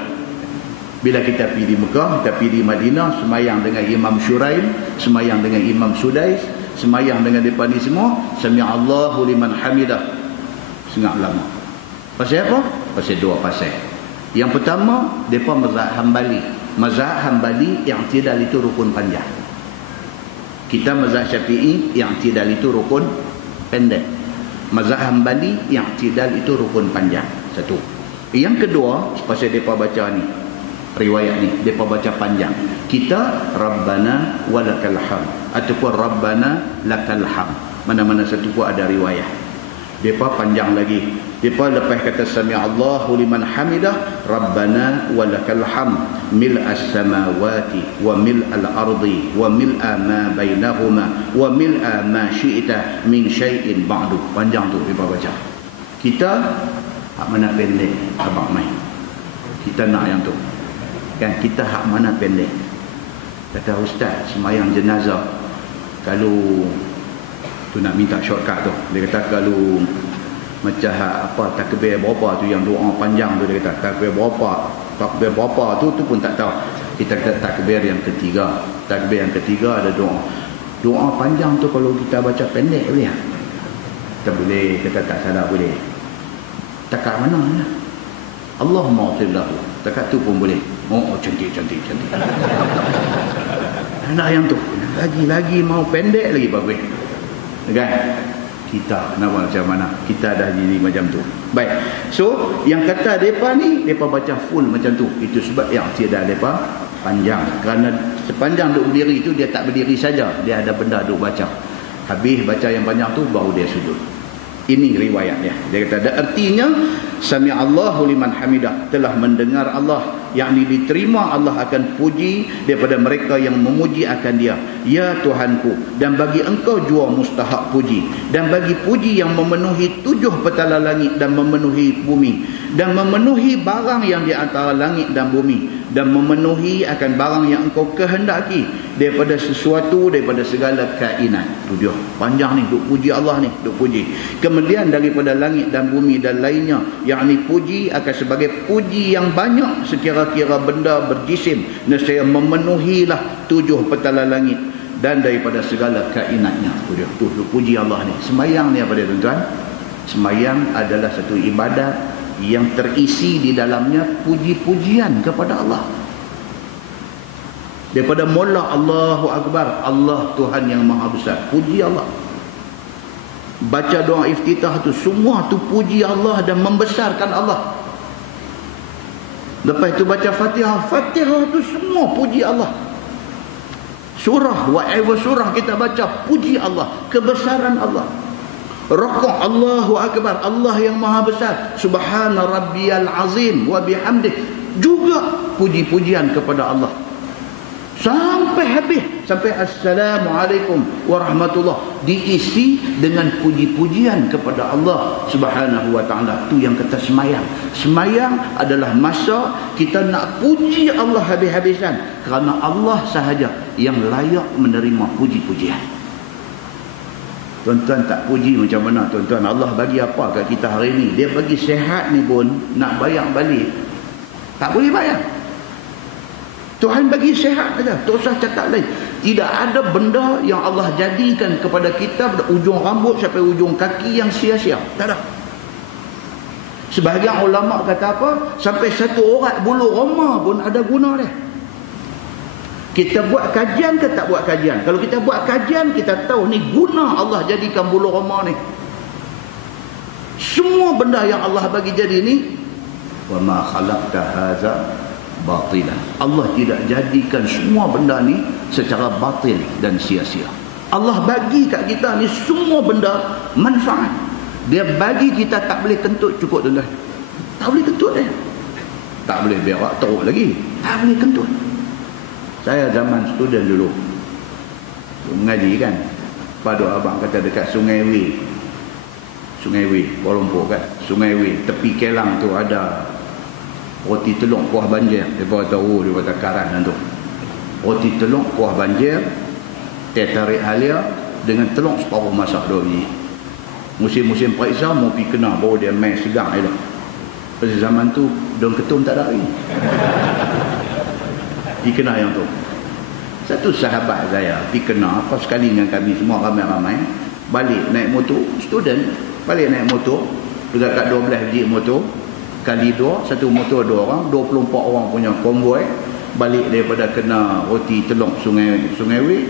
Bila kita pergi di Mekah, kita pergi di Madinah, semayang dengan Imam Syuraim, semayang dengan Imam Sudais, semayang dengan mereka ni semua, sami Allahu liman hamidah, sangat lama. Pasal apa? Pasal dua pasal. Yang pertama, mereka mazhab Hambali. Mazhab Hambali yang tidak itu rukun panjang. Kita mazhab Syafi'i yang tidak itu rukun pendek. Mazhab Hambali yang tidak itu rukun panjang. Satu. Yang kedua, pasal mereka baca ni riwayat ni, mereka baca panjang. Kita Rabbana walakal hamd ataupun Rabbana lakal hamd. Mana-mana satu pun ada riwayat. Mereka panjang lagi. Mereka lepas kata sami Allahu liman hamidah, Rabbana walakal hamd, mil'as samawati wa mil'al ardi wa mil'a ma bainahuma wa mil'a ma syi'ta min syai'in ba'du. Panjang tu mereka baca. Kita hak mana pendek abang main. Kita nak yang tu. Kan kita hak mana pendek. Kata ustaz, semayang jenazah kalau tu nak minta shortcut tu, dia kata kalau macam apa takbir berapa tu yang doa panjang tu, dia kata takbir berapa tu pun tak tahu. Kita kata takbir yang ketiga. Takbir yang ketiga ada doa panjang tu kalau kita baca pendek boleh. Kita boleh, kita tak salah boleh. Takat mana ya? Allahumma ighfir lahu. Takat tu pun boleh. Oh, cantik. Anak yang tu lagi mau pendek lagi bagus. Kan? Kita kenapa macam mana? Kita dah jadi macam tu. Baik. So, yang kata depa ni depa baca full macam tu. Itu sebab yang tiada depa panjang. Kerana sepanjang duk berdiri tu dia tak berdiri saja, dia ada benda duk baca. Habis baca yang panjang tu baru dia sujud. Ini riwayat dia. Dia kata ada artinya sami'allahu liman hamidah, telah mendengar Allah, yakni diterima Allah akan puji daripada mereka yang memuji akan dia. Ya Tuhanku, dan bagi engkau jua mustahak puji, dan bagi puji yang memenuhi 7 petala langit dan memenuhi bumi, dan memenuhi barang yang di antara langit dan bumi, dan memenuhi akan barang yang engkau kehendaki daripada sesuatu, daripada segala kainat. Tu dia panjang ni, duk puji Allah ni, duk puji. Kemudian daripada langit dan bumi dan lainnya, yakni puji akan sebagai puji yang banyak sekira-kira benda berjisim, nescaya memenuhilah 7 petala langit dan daripada segala kainatnya. Tu dia, tu puji Allah ni. Sembahyang ni apa dia tuan-tuan? Sembahyang adalah satu ibadat yang terisi di dalamnya puji-pujian kepada Allah. Daripada mula Allahu Akbar, Allah Tuhan yang Maha Besar, puji Allah. Baca doa iftitah tu semua tu puji Allah dan membesarkan Allah. Lepas tu baca Fatihah, Fatihah tu semua puji Allah. Surah, whatever surah kita baca, puji Allah, kebesaran Allah. Rukuk, Allahu Akbar, Allah yang Maha Besar, Subhana Rabbiyal Azim wa bihamdih, juga puji-pujian kepada Allah. Sampai habis, sampai Assalamualaikum warahmatullah, diisi dengan puji-pujian kepada Allah Subhanahu wa ta'ala. Tu yang kata semayang. Semayang adalah masa kita nak puji Allah habis-habisan, kerana Allah sahaja yang layak menerima puji-pujian. Tuan-tuan tak puji macam mana tuan-tuan? Allah bagi apa kat kita hari ni? Dia bagi sihat ni pun nak bayar balik tak boleh bayar. Tuhan bagi sihat saja, tak usah cakap lain. Tidak ada benda yang Allah jadikan kepada kita dari ujung rambut sampai ujung kaki yang sia-sia. Tak ada. Sebahagian ulama kata apa? Sampai satu urat bulu roma pun ada guna dia. Kita buat kajian ke tak buat kajian? Kalau kita buat kajian, kita tahu ni guna Allah jadikan bulu roma ni. Semua benda yang Allah bagi jadi ni, wa ma khalaqta hadza batila. Allah tidak jadikan semua benda ni secara batil dan sia-sia. Allah bagi kat kita ni semua benda manfaat. Dia bagi kita tak boleh kentut cukup tuan-tuan. Tak boleh kentut dia. Tak boleh berak teruk lagi. Tak boleh kentut. Saya zaman student dulu mengaji kan, pada abang kata dekat Sungai Wei, Kuala Lumpur kan, Sungai Wei, tepi Kelang tu ada roti telur kuah banjir. Mereka tahu, dia kata karan tu. Roti telur kuah banjir, teh tarik halia dengan telur separuh masak 2 biji. Musim-musim periksa mau pergi kena, baru dia main segar je. Pada zaman tu daun ketum tak ada lagi. Pergi kena yang tu. Satu sahabat saya pergi kena, apa sekali dengan kami semua ramai-ramai, balik naik motor, student, balik naik motor, dekat kat 12 biji motor, kali 2, satu motor 2 orang, 24 orang punya konvoi, balik daripada kena roti telur Sungai Wei,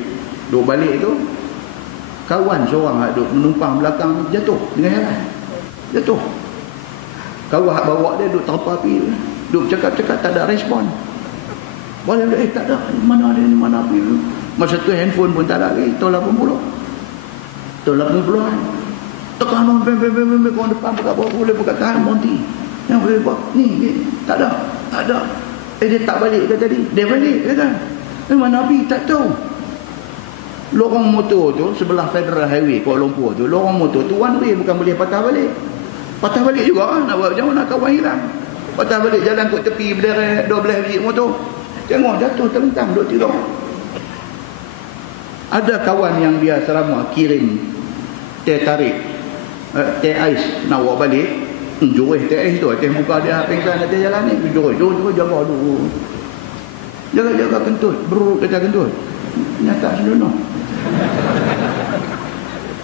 duk balik tu, kawan seorang duk menumpang belakang jatuh dengan jalan. Jatuh. Kawan bawa dia duk terpa api, duk cakap-cakap tak ada respon. Boleh tak ada, mana ada ni, mana api. Masa tu handphone pun tak ada lagi, tahun 80. Tahun 80-an. Tekanan bem orang depan boleh buka tahan monti. Yang boleh buat ni tak ada. Dia tak balik ke tadi? Dia balik ke kan? Mana api tak tahu. Lorong motor tu sebelah Federal Highway Kuala Lumpur tu, lorong motor tu one way, bukan boleh patah balik. Patah balik juga nak buat macam mana kawan hilang. Patah balik jalan kat tepi berderet 12 biji motor. Tengok jatuh terlentang duk tidur. Ada kawan yang dia selama kirim teh tarik, teh ais nak bawa balik, jurih teh ais tu atas muka dia pingsan atas jalan ni, jurih jaga dulu. Jaga kentut, beruk kata kentut. Nyata senonoh.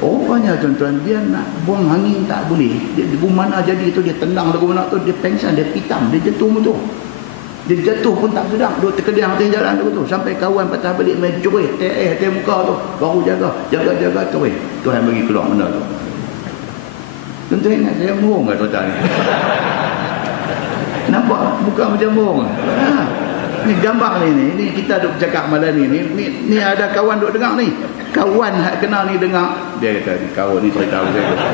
Rupanya tuan-tuan, dia nak buang angin tak boleh. Dia mana jadi tu, dia tendang lagu mana tu, dia pengsan, dia hitam, dia jatuh betul. Dia jatuh pun tak sedap, duduk terkediang atas jalan tu. Sampai kawan patah balik main curik, teh muka tu. Baru jaga curik. Tuhan bagi keluar benda tu. Tuan-tuan ingat saya murung ke tuan-tuan? Nampak bukan macam murung. Ni gambar ni kita duk cakap malam ni ada kawan duk dengar ni. Kawan hak kenal ni dengar. Dia kata kawan ni cerita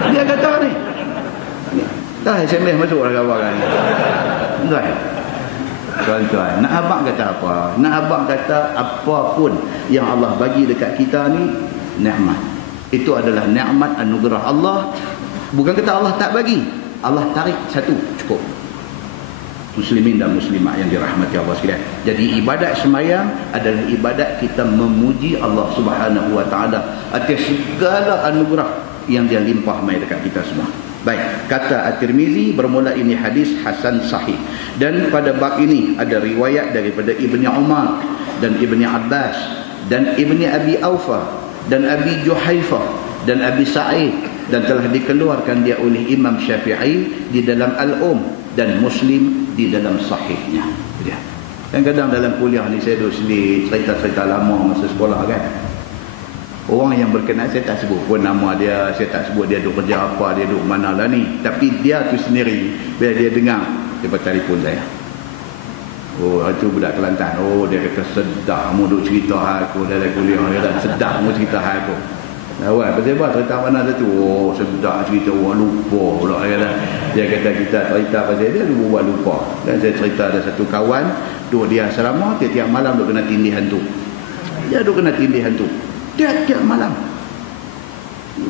dia kata ni. Dah SMS masuk dah kawan ni. Tuan-tuan, nak abang kata apa? Nak abang kata apa pun yang Allah bagi dekat kita ni nikmat. Itu adalah nikmat anugerah Allah. Bukan kata Allah tak bagi. Allah tarik satu cukup. Muslimin dan muslimat yang dirahmati Allah sekalian. Jadi ibadat sembahyang adalah ibadat kita memuji Allah Subhanahu wa taala atas segala anugerah yang dia limpah mai dekat kita semua. Baik, kata At-Tirmizi bermula ini hadis hasan sahih. Dan pada bab ini ada riwayat daripada Ibni Umar dan Ibni Abbas dan Ibni Abi Aufa dan Abi Juhaifah dan Abi Sa'id, dan telah dikeluarkan dia oleh Imam Syafi'i di dalam Al-Um dan Muslim di dalam sahihnya. Kadang-kadang dalam kuliah ni saya duduk sendiri cerita-cerita lama masa sekolah kan. Orang yang berkenaan saya tak sebut pun nama dia, saya tak sebut dia duduk kerja apa, dia duduk mana lah ni. Tapi dia tu sendiri, bila dia dengar, dia telefon saya. Oh, itu budak Kelantan. Oh, dia kata sedap mu duduk cerita hal aku dalam kuliah. Dia kata sedap mu cerita hal aku. Awal, pasal apa? Cerita mana satu? Oh, sedap cerita, orang lupa pula. Dia kata kita cerita pasal dia, buat lupa. Dan saya cerita ada satu kawan, duduk di asrama, tiap-tiap malam duduk kena tindih hantu. Dia duduk kena tindih hantu. Tiap-tiap malam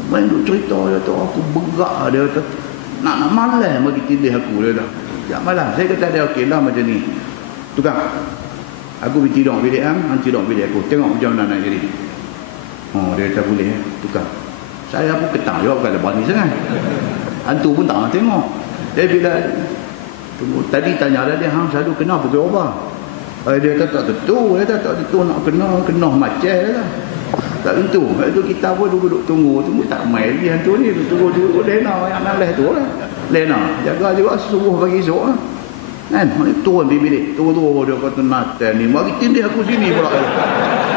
main duk cerita, dia kata aku begak, dia kata nak malam bagi tindih aku, dia kata tiap malam. Saya kata dia okey lah macam ni tukang, aku pergi tidur bilik hang tidur bilik aku, tengok macam mana nak jadi. Oh, dia kata boleh tukang. Saya pun ketang juga, bukan lepas ni sangat, hantu pun tak nak tengok. Dia bila tunggu, tadi tanya dia hang selalu kena pukul apa? Dia kata tak tentu, dia kata tak tentu nak kena macam dia kata. Tak tentu. Itu kita pun duduk tunggu tak main lagi hantu ni. Tunggu Lena yang nalih tu lah. Lena jaga juga subuh pagi esok lah. Kan? Turun di bilik. Tunggu dia kata Natal ni mari tindih aku sini pula.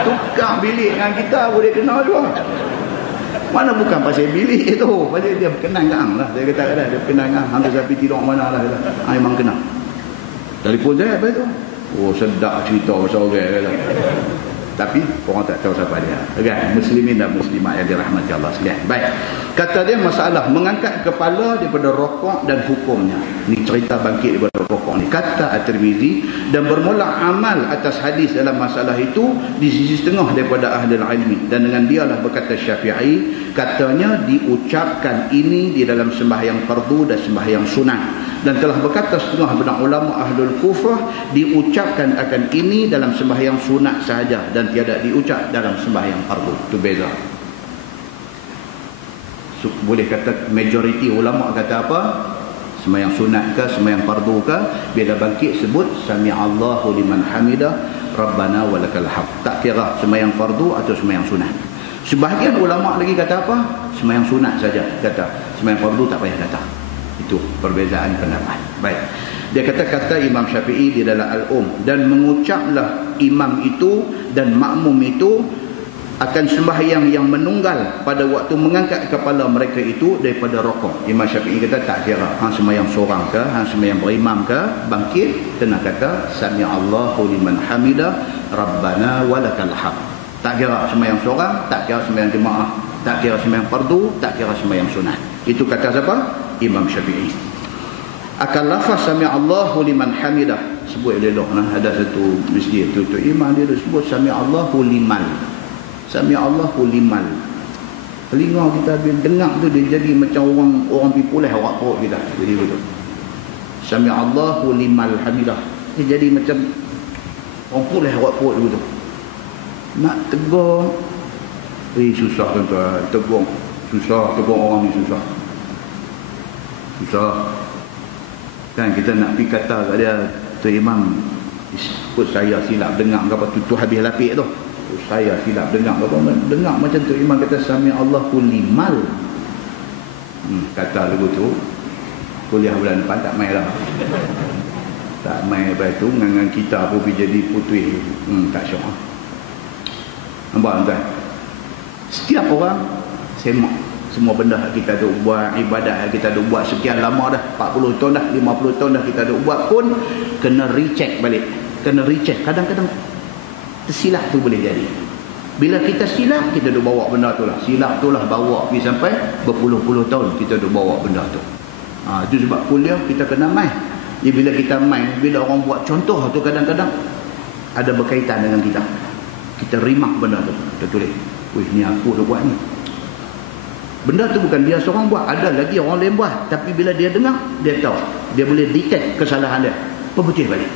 Tukar bilik dengan kita boleh kenal juga. Mana bukan pasal bilik itu, pasal dia kenal gang lah. Dia kata dia kenal gang. Hantu sapi tidur mana lah. Memang kenal. Telefon saya apa itu? Oh, sedap cerita pasal orang. Tapi orang tak tahu siapa dia. Kan? Muslimin dan muslimat yang dirahmati Allah sekalian. Baik. Kata dia masalah mengangkat kepala daripada rokok dan hukumnya. Ni cerita bangkit daripada rokok ni. Kata At-Tirmizi, dan bermula amal atas hadis dalam masalah itu di sisi setengah daripada ahli ilmi. Dan dengan dialah berkata Syafi'i, katanya diucapkan ini di dalam sembahyang fardu dan sembahyang sunat. Dan telah berkata setengah benak ulama ahlul kufah, diucapkan akan ini dalam sembahyang sunat sahaja dan tiada diucap dalam sembahyang fardu. Itu beza. Boleh kata majoriti ulama kata apa? Sembahyang sunat ke, sembahyang fardu ke, bila bangkit sebut sami'allahu liman hamidah rabbana walakal hamd. Tak kira sembahyang fardu atau sembahyang sunat. Sebahagian ulama lagi kata apa? Sembahyang sunat saja kata. Sembahyang fardu tak payah kata. Itu perbezaan pendapat. Baik. Dia kata Imam Syafi'i di dalam Al-Um, dan mengucaplah imam itu dan makmum itu akan sembahyang yang menunggal pada waktu mengangkat kepala mereka itu daripada rokok. Imam Syafi'i kata tak kira hang sembahyang seorang ke, hang sembahyang berimam ke, bangkit kena kata sami'allahu liman hamidah rabbana walakal hamd. Tak kira sembahyang seorang, tak kira sembahyang jemaah, tak kira sembahyang fardu, tak kira sembahyang sunat. Itu kata siapa? Imam Syafi'i. Akan lafaz sami'allahu liman hamidah, sebut elok nah, ada satu masjid tu imam dia sebut sami'allahu liman. Sami'allahu liman. Telinga kita bila dengar tu dia jadi macam orang pipuleh awak perut kita. Jadi betul. Sami'allahu liman hamidah. Dia jadi macam orang puleh awak perut betul. Nak tegur susah tuan-tuan. Tegur susah, tegur orang ni susah. Kan kita nak pergi kata kat dia, tu imam ikut saya silap dengar apa tu habis lapik tu. saya silap dengar macam tu. Imam kata sami Allahu limal. Kata lagu tu kuliah bulan depan tak main lah. Tak main lepas tu dengan kita pun jadi putih. Tak syok. Nampak tuan? Setiap orang semak semua benda kita duk buat, ibadat kita duk buat sekian lama dah, 40 tahun dah, 50 tahun dah kita duk buat pun kena recheck balik. Kena recheck. Kadang-kadang tersilap tu boleh jadi. Bila kita silap, kita duk bawa benda tu lah. Silap tu lah bawa pergi sampai berpuluh-puluh tahun kita duk bawa benda tu. Itu sebab kuliah kita kena main. Bila kita main, bila orang buat contoh tu kadang-kadang ada berkaitan dengan kita. Kita rimak benda tu. Kita tulis, wih ni aku dah buat ni. Benda tu bukan dia seorang buat, ada lagi orang lain buat. Tapi bila dia dengar, dia tahu. Dia boleh detect kesalahan dia. Perbetih balik.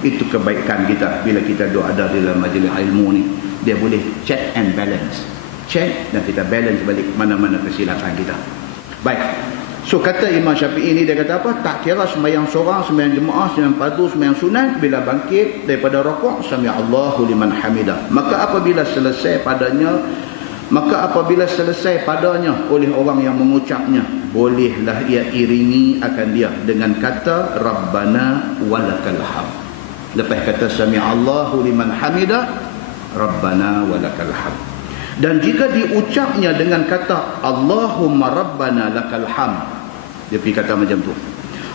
Itu kebaikan kita bila kita ada di dalam majlis ilmu ni. Dia boleh check and balance. Check dan kita balance balik mana-mana kesilapan kita. Baik. So kata Imam Syafi'i ni, dia kata apa? Tak kira sembahyang seorang, sembahyang jemaah, sembahyang fardu, sembahyang sunat, bila bangkit daripada rukuk, sami Allahu liman hamidah. Maka apabila selesai padanya oleh orang yang mengucapnya, bolehlah ia iringi akan dia dengan kata Rabbana walakal hamd. Lepas kata sami Allahu liman hamidah, Rabbana walakal hamd. Dan jika diucapnya dengan kata Allahumma Rabbana lakal hamd, dia pergi kata macam tu,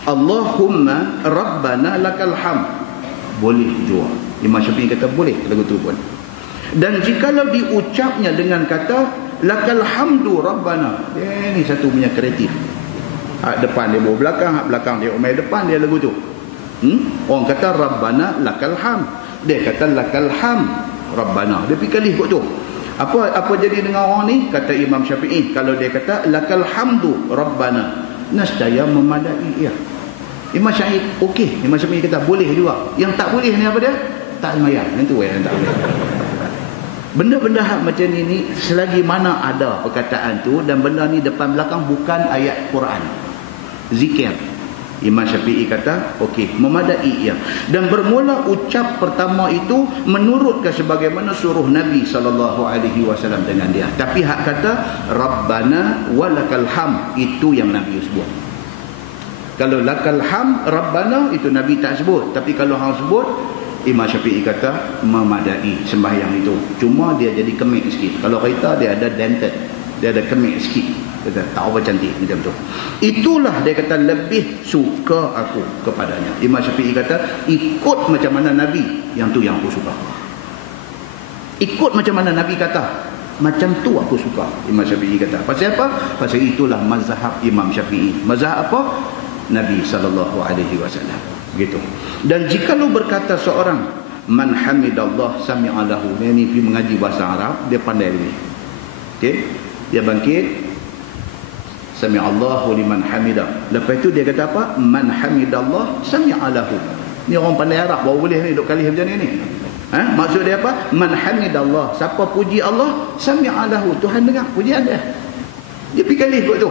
Allahumma Rabbana lakal hamd, boleh juga. Imam Syafi'i kata boleh lagu tu pun. Dan jikalau diucapnya dengan kata lakal hamdu Rabbana, dia ni satu punya kreatif. Hak depan dia bawa belakang, hak belakang dia umai depan, dia lagu tu. Orang kata Rabbana lakal hamd, dia kata lakal hamd Rabbana, dia pergi kalih kot tu. Apa jadi dengan orang ni? Kata Imam Syafi'i, kalau dia kata lakal hamdu Rabbana, nescaya memadai ia. Imam Syafi'i okey, Imam Syafi'i kata boleh juga. Yang tak boleh ni apa dia? Tak sembahyang. Itu yang tak boleh. Benda-benda hak macam ni selagi mana ada perkataan tu dan benda ni depan belakang bukan ayat Quran, zikir, Imam Syafi'i kata okey, memadai ia. Dan bermula ucap pertama itu menurutkan sebagaimana suruh Nabi SAW dengan dia. Tapi hak kata Rabbana walakal hamd, itu yang Nabi sebut. Kalau lakal hamd Rabbana itu Nabi tak sebut. Tapi kalau hang sebut, Imam Syafi'i kata memadai sembahyang itu. Cuma dia jadi kemik sikit. Kalau kereta dia ada dented, dia ada kemik sikit. Kata tak apa cantik macam tu. Itulah dia kata lebih suka aku kepadanya. Imam Syafi'i kata ikut macam mana Nabi, yang tu yang aku suka. Ikut macam mana Nabi kata, macam tu aku suka. Imam Syafi'i kata. Pasal apa? Pasal itulah mazhab Imam Syafi'i. Mazhab apa? Nabi SAW. Begitu. Dan jika lu berkata seorang man hamidallah sami'a lahu, dia ni pergi mengaji bahasa Arab, dia pandai ni. Okey? Dia bangkit sami'allahu liman hamidah. Lepas tu dia kata apa? Man hamidallah sami'a lahu. Ni orang pandai Arab baru boleh ni duk kali macam ni. Maksud dia apa? Man hamidallah, siapa puji Allah, sami'a lahu, Tuhan dengar pujian dia. Dia pergi kali kot tu.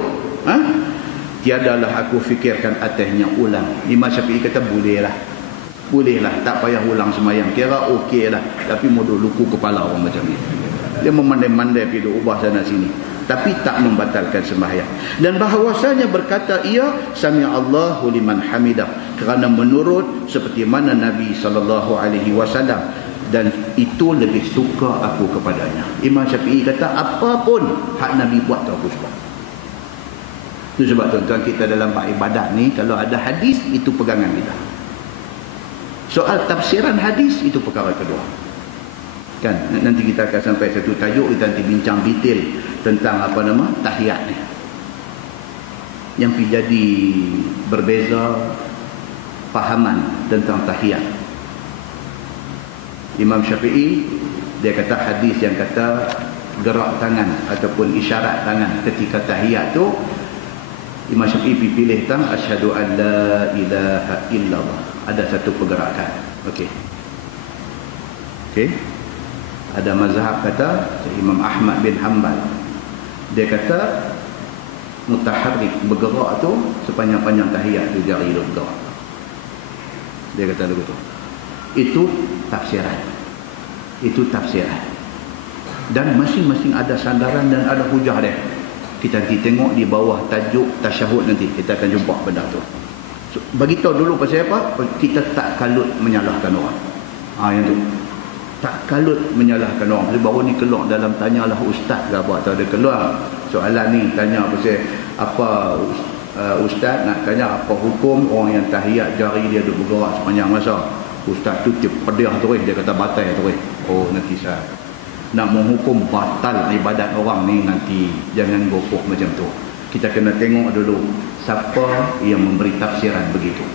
Tiadalah aku fikirkan atasnya ulang. Imam Syafi'i kata bolehlah. Bolehlah, tak payah ulang semayang. Kira okey lah. Tapi modul luku kepala orang macam ni. Dia memandai-mandai pergi duk ubah sana sini. Tapi tak membatalkan sembahyang. Dan bahawasanya berkata ia sami'allahu liman hamidah, kerana menurut seperti mana Nabi SAW, dan itu lebih suka aku kepadanya. Imam Syafi'i kata apapun hak Nabi buat tu aku suka. Itu sebab tuan-tuan kita dalam bab ibadat ni, kalau ada hadis itu pegangan kita. Soal tafsiran hadis itu perkara kedua. Kan nanti kita akan sampai satu tajuk, kita nanti bincang detail tentang apa nama tahiyat ni. Yang jadi berbeza fahaman tentang tahiyat. Imam Syafi'i dia kata hadis yang kata gerak tangan ataupun isyarat tangan ketika tahiyat tu, Imam Syafi'i pilih tang asyhadu an la ilaha illallah. Ada satu pergerakan. Okey. Okey. Ada mazhab kata Imam Ahmad bin Hanbal, dia kata mutaharrik, bergerak tu sepanjang-panjang tahiyat tu jari dia bergerak. Dia kata begitu. Itu tafsiran. Itu tafsiran. Dan masing-masing ada sandaran dan ada hujah dia. Kita nanti tengok di bawah tajuk tasyahud nanti. Kita akan jumpa benda tu. So, beritahu dulu pasal apa? Kita tak kalut menyalahkan orang. Yang tu. Tak kalut menyalahkan orang. Baru ni keluar dalam tanyalah ustaz ke apa. Atau dia keluar soalan ni tanya pasal apa ustaz nak tanya apa hukum orang yang tahiyat jari dia duduk bergerak sepanjang masa. Ustaz tu dia pedih terus, dia kata batal terus. Oh nanti saya nak menghukum batal ibadat orang ni nanti jangan gopoh macam tu. Kita kena tengok dulu siapa yang memberi tafsiran begitu.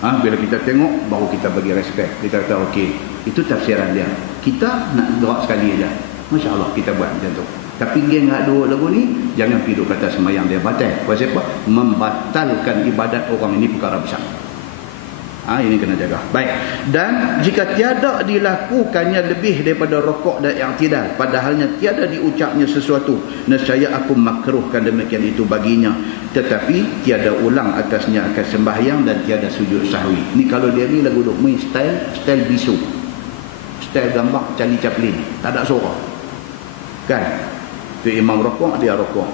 Bila kita tengok baru kita bagi respect. Kita kata okey, itu tafsiran dia. Kita nak gerak sekali aja. Masya-Allah kita buat macam tu. Tapi dia nak dua lagu ni jangan pergi kata sembahyang dia batal. Pasal apa? Membatalkan ibadat orang ini perkara besar. Ini kena jaga. Baik. Dan jika tiada dilakukannya lebih daripada rokok dan i'tidal, padahalnya tiada diucapnya sesuatu, nescaya aku makruhkan demikian itu baginya, tetapi tiada ulang atasnya akan sembahyang dan tiada sujud sahwi. Ni kalau dia ni lagu duk main style bisu. Style gambar Charlie Chaplin. Tak ada suara. Kan? Tu imam rokok, dia rokok.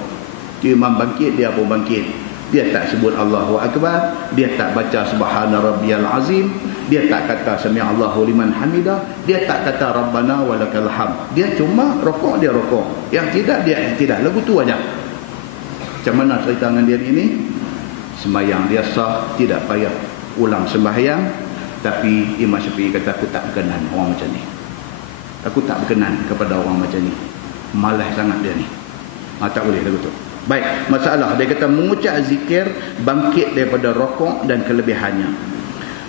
Tu imam bangkit, dia pun bangkit. Dia tak sebut Allahu Akbar, dia tak baca Subhana Rabbiyal Azim, dia tak kata Sami Allahu liman hamidah, dia tak kata Rabbana walakal hamd. Dia cuma rokok, dia rokok. Yang tidak, lagu tu aja. Macam mana cerita dengan dia ini? Sembahyang dia sah, tidak payah ulang sembahyang. Tapi Imam Syafi'i kata aku tak berkenan orang macam ni. Aku tak berkenan kepada orang macam ni. Malas sangat dia ni. Tak boleh lagu tu. Baik, masalah dia kata mengucap zikir bangkit daripada rokok dan kelebihannya.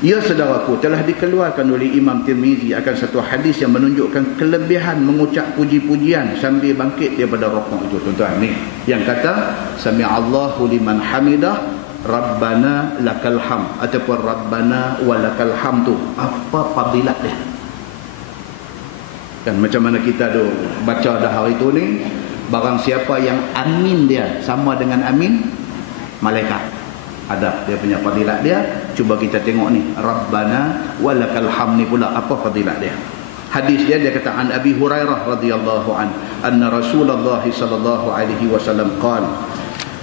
Ya saudaraku, telah dikeluarkan oleh Imam Tirmizi akan satu hadis yang menunjukkan kelebihan mengucap puji-pujian sambil bangkit daripada rokok itu. Tuan-tuan ni yang kata Sami'allahu liman hamidah Rabbana lakal hamd ataupun Rabbana walakal hamd tu apa fadilat dia? Dan macam mana kita tu baca dah hari tu ni, barang siapa yang amin dia sama dengan amin malaikat. Ada dia punya fadilat dia. Cuba kita tengok ni, Rabbana walakal hamd ni pula apa fadilat dia. Hadis dia kata an Abi Hurairah radhiyallahu an anna Rasulullah sallallahu alaihi wasallam qala,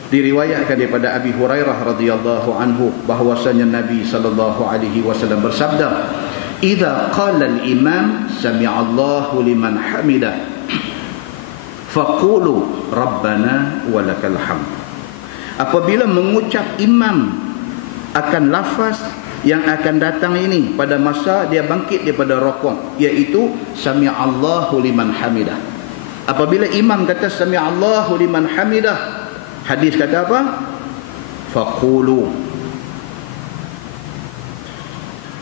diriwayatkan daripada Abi Hurairah radhiyallahu anhu bahwasanya Nabi sallallahu alaihi wasallam bersabda, idza qala al-imam sami'allahu liman hamidah faqulu rabbana walakal hamd. Apabila mengucap imam akan lafaz yang akan datang ini pada masa dia bangkit daripada rokok, iaitu sami'allahu liman hamidah. Apabila imam kata sami'allahu liman hamidah, hadis kata apa? Faqulu.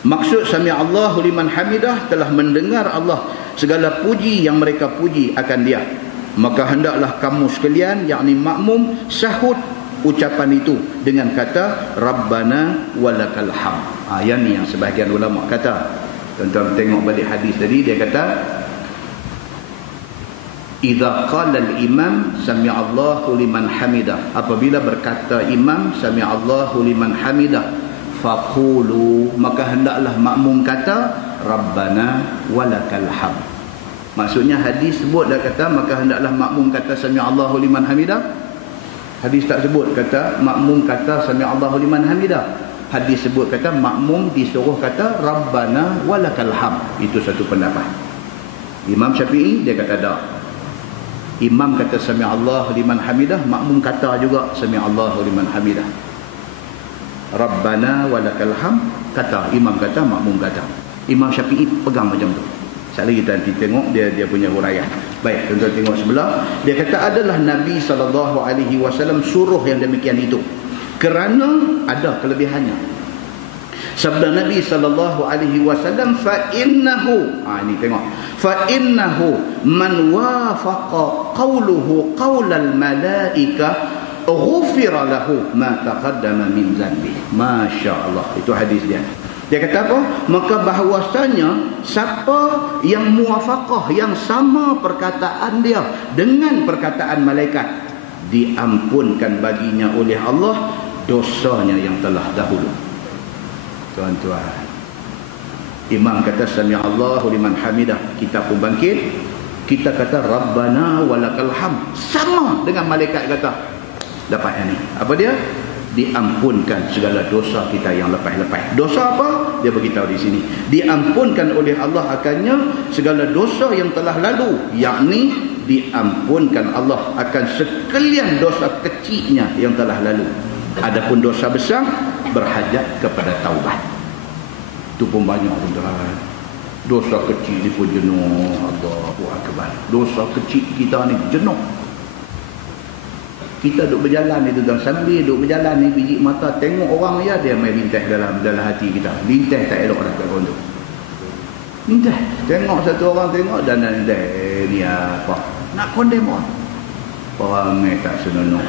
Maksud sami'allahu liman hamidah telah mendengar Allah segala puji yang mereka puji akan dia. Maka hendaklah kamu sekalian, yakni makmum, sahut ucapan itu dengan kata Rabbana walakal hamd. Yang ni yang sebahagian ulama kata. Tuan-tuan tengok balik hadis tadi, dia kata idza qala al-imam sami'allahu liman hamidah, apabila berkata imam sami'allahu liman hamidah, faqulu, maka hendaklah makmum kata Rabbana walakal hamd. Maksudnya hadis sebut dah kata maka hendaklah makmum kata sami'allahu liman hamidah. Hadis tak sebut kata makmum kata sami'allahu liman hamidah. Hadis sebut kata makmum disuruh kata Rabbana walakal hamd. Itu satu pendapat. Imam Syafi'i dia kata dah. Imam kata sami'allahu liman hamidah, makmum kata juga sami'allahu liman hamidah. Rabbana walakal hamd kata imam, kata makmum kata. Imam Syafi'i pegang macam tu. Sekali kita nanti tengok dia punya huraian. Baik, tuan-tuan tengok sebelah. Dia kata adalah Nabi SAW suruh yang demikian itu kerana ada kelebihannya. Sabda Nabi SAW, fa innahu, ini tengok, fa innahu man wafaqa qawluhu qawlal malaika ghufira lahu ma taqaddama min zanbi. Masya-Allah, itu hadis dia. Dia kata apa? Maka bahawasanya siapa yang muwafaqah, yang sama perkataan dia dengan perkataan malaikat, diampunkan baginya oleh Allah dosanya yang telah dahulu. Tuan-tuan, Imam kata sami'allahu liman hamidah, kita pun bangkit, kita kata rabbana walakal hamd, sama dengan malaikat kata. Dapat yang ni, apa dia? Diampunkan segala dosa kita yang lepas-lepas. Dosa apa? Dia beritahu di sini, diampunkan oleh Allah akannya segala dosa yang telah lalu, yakni diampunkan Allah akan sekalian dosa kecilnya yang telah lalu. Adapun dosa besar berhajat kepada taubat. Itu pun banyak tuan-tuan. Dosa kecil ni pun jenuh. Allahu akbar. Dosa kecil kita ni jenuh. Kita duduk berjalan ni tuan-tuan, sambil duduk berjalan ni biji mata tengok orang ya, dia main bintah dalam hati kita. Bintah tak elok dah kat orang tu. Bintah. Tengok satu orang tengok dan ni apa? Nak kondem orang. Orang ni tak senonoh.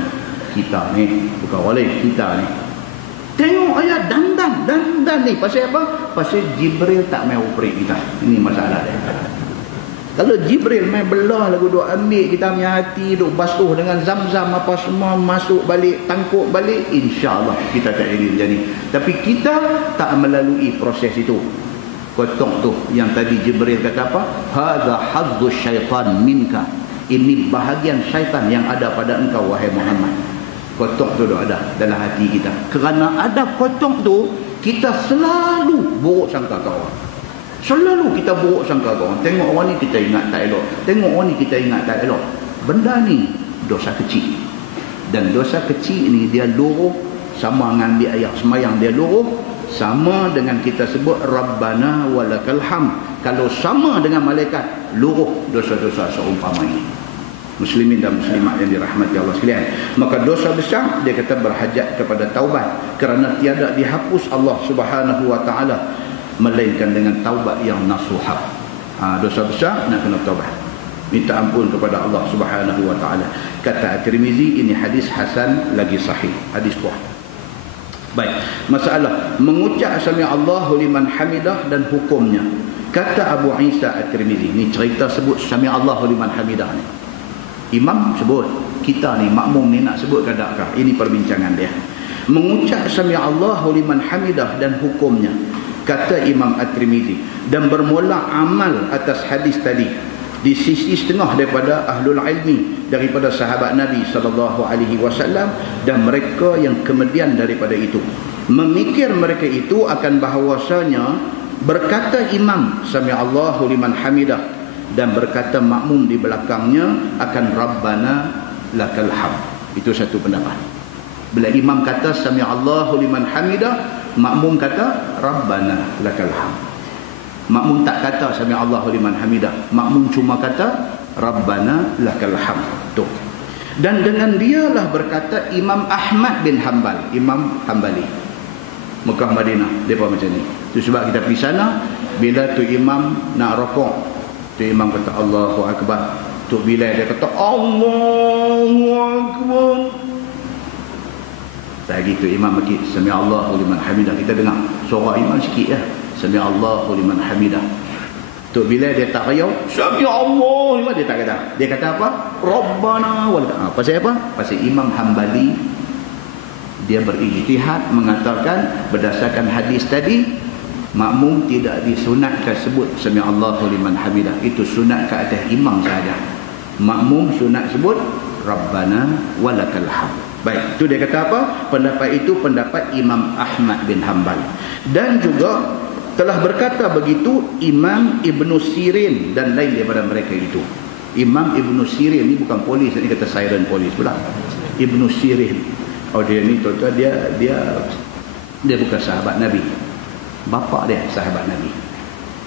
Kita ni, bukan oleh kita ni. Tengok ayat dandan ni. Pasal apa? Pasal Jibril tak main operate kita. Ini masalah dia. Kalau Jibril main belah lagu duk ambil kita punya hati, duk basuh dengan zam-zam apa semua, masuk balik, tangkuk balik, insya-Allah kita tak jadi macam ni. Tapi kita tak melalui proses itu. Kotok tu yang tadi Jibril kata apa? Hadza hazzuz syaitan minka. Ini bahagian syaitan yang ada pada engkau wahai Muhammad. Kotok tu ada dalam hati kita. Kerana ada kotok tu, kita selalu buruk sangka ke orang. Selalu kita buruk sangka ke orang. Tengok orang ni kita ingat tak elok. Tengok orang ni kita ingat tak elok. Benda ni dosa kecil. Dan dosa kecil ni dia luruh sama dengan ambil ayat semayang, dia luruh sama dengan kita sebut Rabbana walakal hamd. Kalau sama dengan malaikat, luruh dosa-dosa seumpama ini. Muslimin dan muslimat yang dirahmati Allah sekalian. Maka dosa besar dia kata berhajat kepada taubat, kerana tiada dihapus Allah Subhanahu wa taala melainkan dengan taubat yang nasuha. Dosa besar nak kena taubat, minta ampun kepada Allah Subhanahu wa taala. Kata At-Tirmizi, ini hadis hasan lagi sahih, hadis kuat. Baik, masalah mengucap sami Allahu liman hamidah dan hukumnya. Kata Abu Isa At-Tirmizi, ni cerita sebut sami Allahu liman hamidah ni. Imam sebut, kita ni makmum ni nak sebut ke takkah? Ini perbincangan dia. Mengucap sami Allahu liman hamidah dan hukumnya. Kata Imam At-Tirmizi, dan bermula amal atas hadis tadi di sisi setengah daripada ahlul ilmi daripada sahabat Nabi SAW dan mereka yang kemudian daripada itu. Memikir mereka itu akan bahawasanya berkata imam sami Allahu liman hamidah dan berkata makmum di belakangnya akan Rabbana lakal hamd. Itu satu pendapat. Bila imam kata sami Allahu liman hamidah, makmum kata Rabbana lakal hamd. Makmum tak kata sami Allahu liman hamidah, makmum cuma kata Rabbana lakal hamd. Tuh. Dan dengan dialah berkata Imam Ahmad bin Hanbal, Imam Hanbali Mekah Madinah, depa macam ni. Itu sebab kita pergi sana, bila tu imam nak rokok, tu imam kata Allahu akbar, tu Bilal dia kata Allahu akbar. Tak gitu imam bagi sami Allahu liman hamidah, kita dengar suara imam sikit ya, sami Allahu liman hamidah. Tok Bilal dia tak riau sami Allahu liman, dia tak kata. Dia kata apa? Rabbana wal. Pasal apa? Pasal Imam Hanbali dia berijtihad mengatakan berdasarkan hadis tadi, makmum tidak disunatkan sebut sami Allahu liman hamidah, itu sunat ke atas imam saja. Makmum sunat sebut Rabbana walakal hamd. Baik, itu dia kata apa? Pendapat itu pendapat Imam Ahmad bin Hanbal. Dan juga telah berkata begitu Imam Ibn Sirin dan lain daripada mereka itu. Imam Ibn Sirin ni bukan polis, ni kata siren polis pula. Ibn Sirin. Oh, dia ni tuan-tuan, dia bukan sahabat Nabi. Bapa dia sahabat Nabi.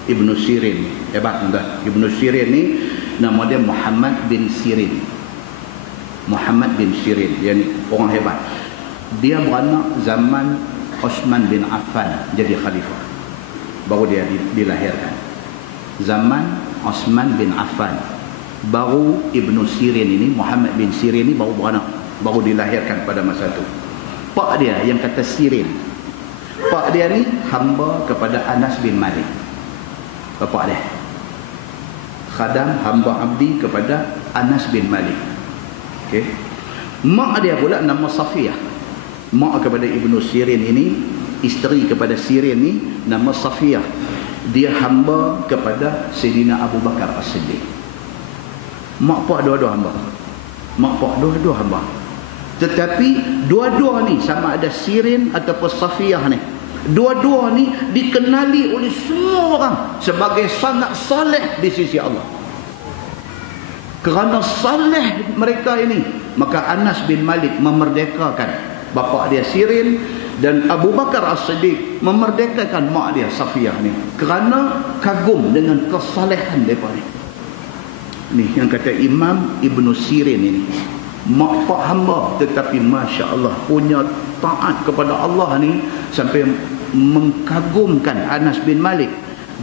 Ibn Sirin. Hebat tuan-tuan. Ibn Sirin ni nama dia Muhammad bin Sirin. Muhammad bin Sirin, dia ni orang hebat. Dia beranak zaman Osman bin Affan jadi khalifah, baru dia dilahirkan. Zaman Osman bin Affan, baru Ibn Sirin ini, Muhammad bin Sirin ini baru beranak, baru dilahirkan pada masa itu. Pak dia yang kata Sirin, pak dia ni hamba kepada Anas bin Malik. Bapak dia khadam, hamba abdi kepada Anas bin Malik. Okay. Mak dia pula nama Safiyah. Mak kepada Ibn Sirin ini, isteri kepada Sirin ni nama Safiyah. dia hamba kepada Sayyidina Abu Bakar As-Siddiq. Mak pak dua-dua hamba. Mak pak dua-dua hamba. Tetapi dua-dua ni sama ada Sirin ataupun Safiyah ni, dua-dua ni dikenali oleh semua orang sebagai sangat saleh di sisi Allah. Kerana saleh mereka ini, maka Anas bin Malik memerdekakan bapa dia Sirin, dan Abu Bakar As-Siddiq memerdekakan mak dia Safiyah ni kerana kagum dengan kesalehan mereka ni. Ni yang kata Imam Ibn Sirin ini, mak pak hamba tetapi Masya Allah punya taat kepada Allah ni sampai mengkagumkan Anas bin Malik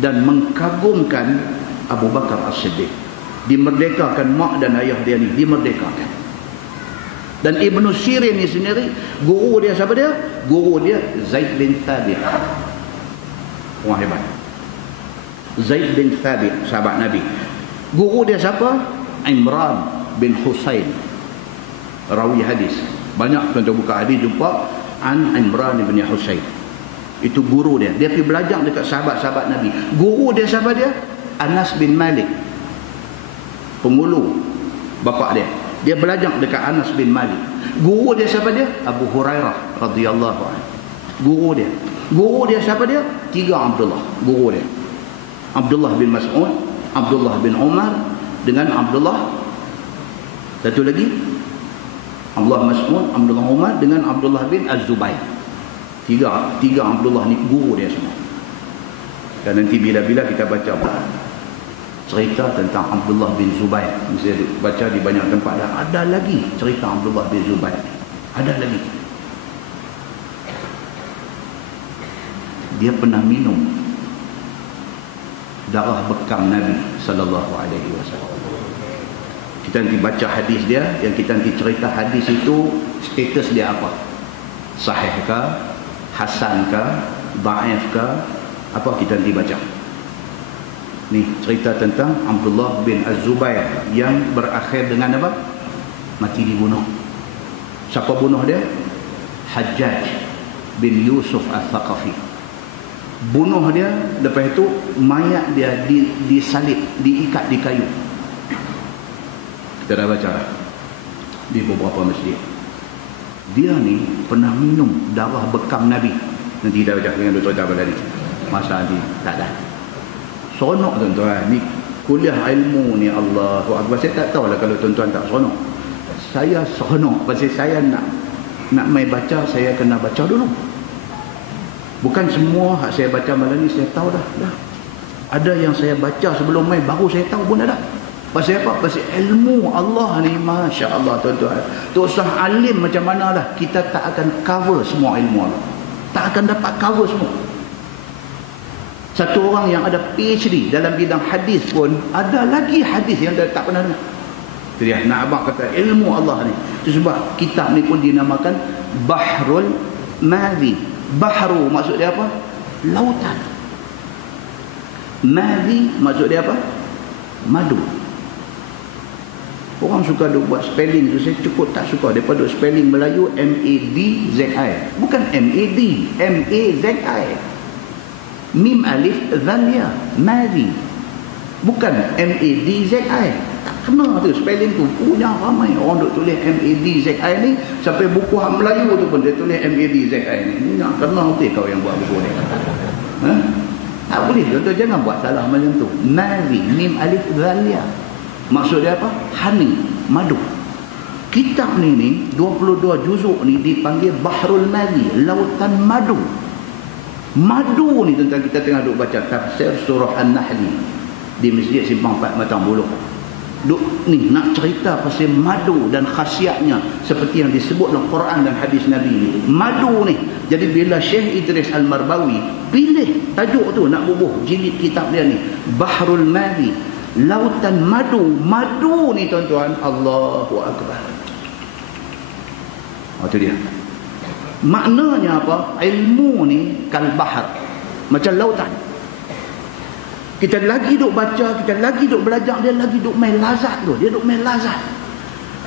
dan mengkagumkan Abu Bakar As-Siddiq. Dimerdekakan mak dan ayah dia ni, dimerdekakan. Dan Ibn Sirin ni sendiri, guru dia siapa dia? Guru dia Zaid bin Thabit. Orang hebat. Zaid bin Thabit, sahabat Nabi. Guru dia siapa? Imran bin Husain, rawi hadis. Banyak tuan-tuan buka hadis jumpa an Imran bin Husain. Itu guru dia. Dia pergi belajar dekat sahabat-sahabat Nabi. Guru dia siapa dia? Anas bin Malik, pengulu bapa dia. Dia belajar dekat Anas bin Malik. Guru dia siapa dia? Abu Hurairah radhiyallahu anhu. Guru dia. Guru dia siapa dia? Tiga Abdullah. Guru dia. Abdullah bin Mas'ud, Abdullah bin Umar dengan Abdullah satu lagi. Abdullah Mas'ud, Abdullah Umar dengan Abdullah bin Az-Zubair. Tiga Abdullah ni guru dia semua. Dan nanti bila-bila kita baca cerita tentang Abdullah bin Zubair, saya baca di banyak tempat dah, ada lagi cerita Abdullah bin Zubair, ada lagi. Dia pernah minum darah bekam Nabi sallallahu alaihi wasallam. Kita nanti baca hadis dia, yang kita nanti cerita hadis itu status dia apa, sahih ke, hasan ke, dhaif ke, apa kita nanti baca. Ni cerita tentang Abdullah bin Az-Zubair yang berakhir dengan apa? Mati dibunuh. Siapa bunuh dia? Hajjaj bin Yusuf Al-Thaqafi. Bunuh dia, lepas itu mayat dia disalib, diikat di kayu. Kita dah baca di beberapa masjid. Dia ni pernah minum darah bekam Nabi. Nanti kita baca dengan Dr. Jabal tadi. Masa ni tak ada. Seronok tuan-tuan, ni kuliah ilmu ni, Allahu Akbar. Saya tak tahulah kalau tuan-tuan tak seronok. Saya seronok pasal saya nak mai baca, saya kena baca dulu. Bukan semua hak saya baca malam ni saya tahu dah. Ada yang saya baca sebelum mai baru saya tahu pun ada. Pasal apa? Pasal ilmu Allah ni, Masya Allah tuan-tuan. Tak usah alim macam mana lah, kita tak akan cover semua ilmu Allah. Tak akan dapat cover semua. Satu orang yang ada PhD dalam bidang hadis pun ada lagi hadis yang dia tak pernah dengar. Itu dia, nak abang kata ilmu Allah ni. Itu sebab kitab ni pun dinamakan Bahrul Madhi. Bahru maksud dia apa? Lautan. Madhi maksud dia apa? Madu. Orang suka duk buat spelling tu, saya cukup tak suka. Daripada duk spelling Melayu M-A-D-Z-I. Bukan M-A-D, M-A-Z-I. Mim alif zal ya, Madhi. Bukan M-A-D-Z-I. Tak kena tu spelling tu. Punya ramai orang duk tulis M-A-D-Z-I ni, sampai buku Melayu tu pun dia tulis M-A-D-Z-I ni. Ni nak kena betul kau yang buat buku ni. Ha? Tak boleh, tuan-tuan jangan buat salah macam tu. Madhi, mim alif zal ya. Maksud dia apa? Honey, madu. Kitab ni 22 juzuk ni dipanggil Bahrul Madhi, lautan madu. Madu ni tentang kita tengah duk baca tafsir surah An-Nahl di Masjid Simpang 4 Matang Buluh. Duk ni nak cerita pasal madu dan khasiatnya seperti yang disebut dalam Quran dan hadis Nabi ni. Madu ni. Jadi bila Syekh Idris Al-Marbawi pilih tajuk tu nak bubuh jilid kitab dia ni, Bahrul Madhi, lautan madu. Madu ni tuan-tuan, Allahu Akbar. Itu dia. Maknanya apa? Ilmu ni kal bahar, macam lautan. Kita lagi duk baca, kita lagi duk belajar, dia lagi duk main lazat tu. Dia duk main lazat.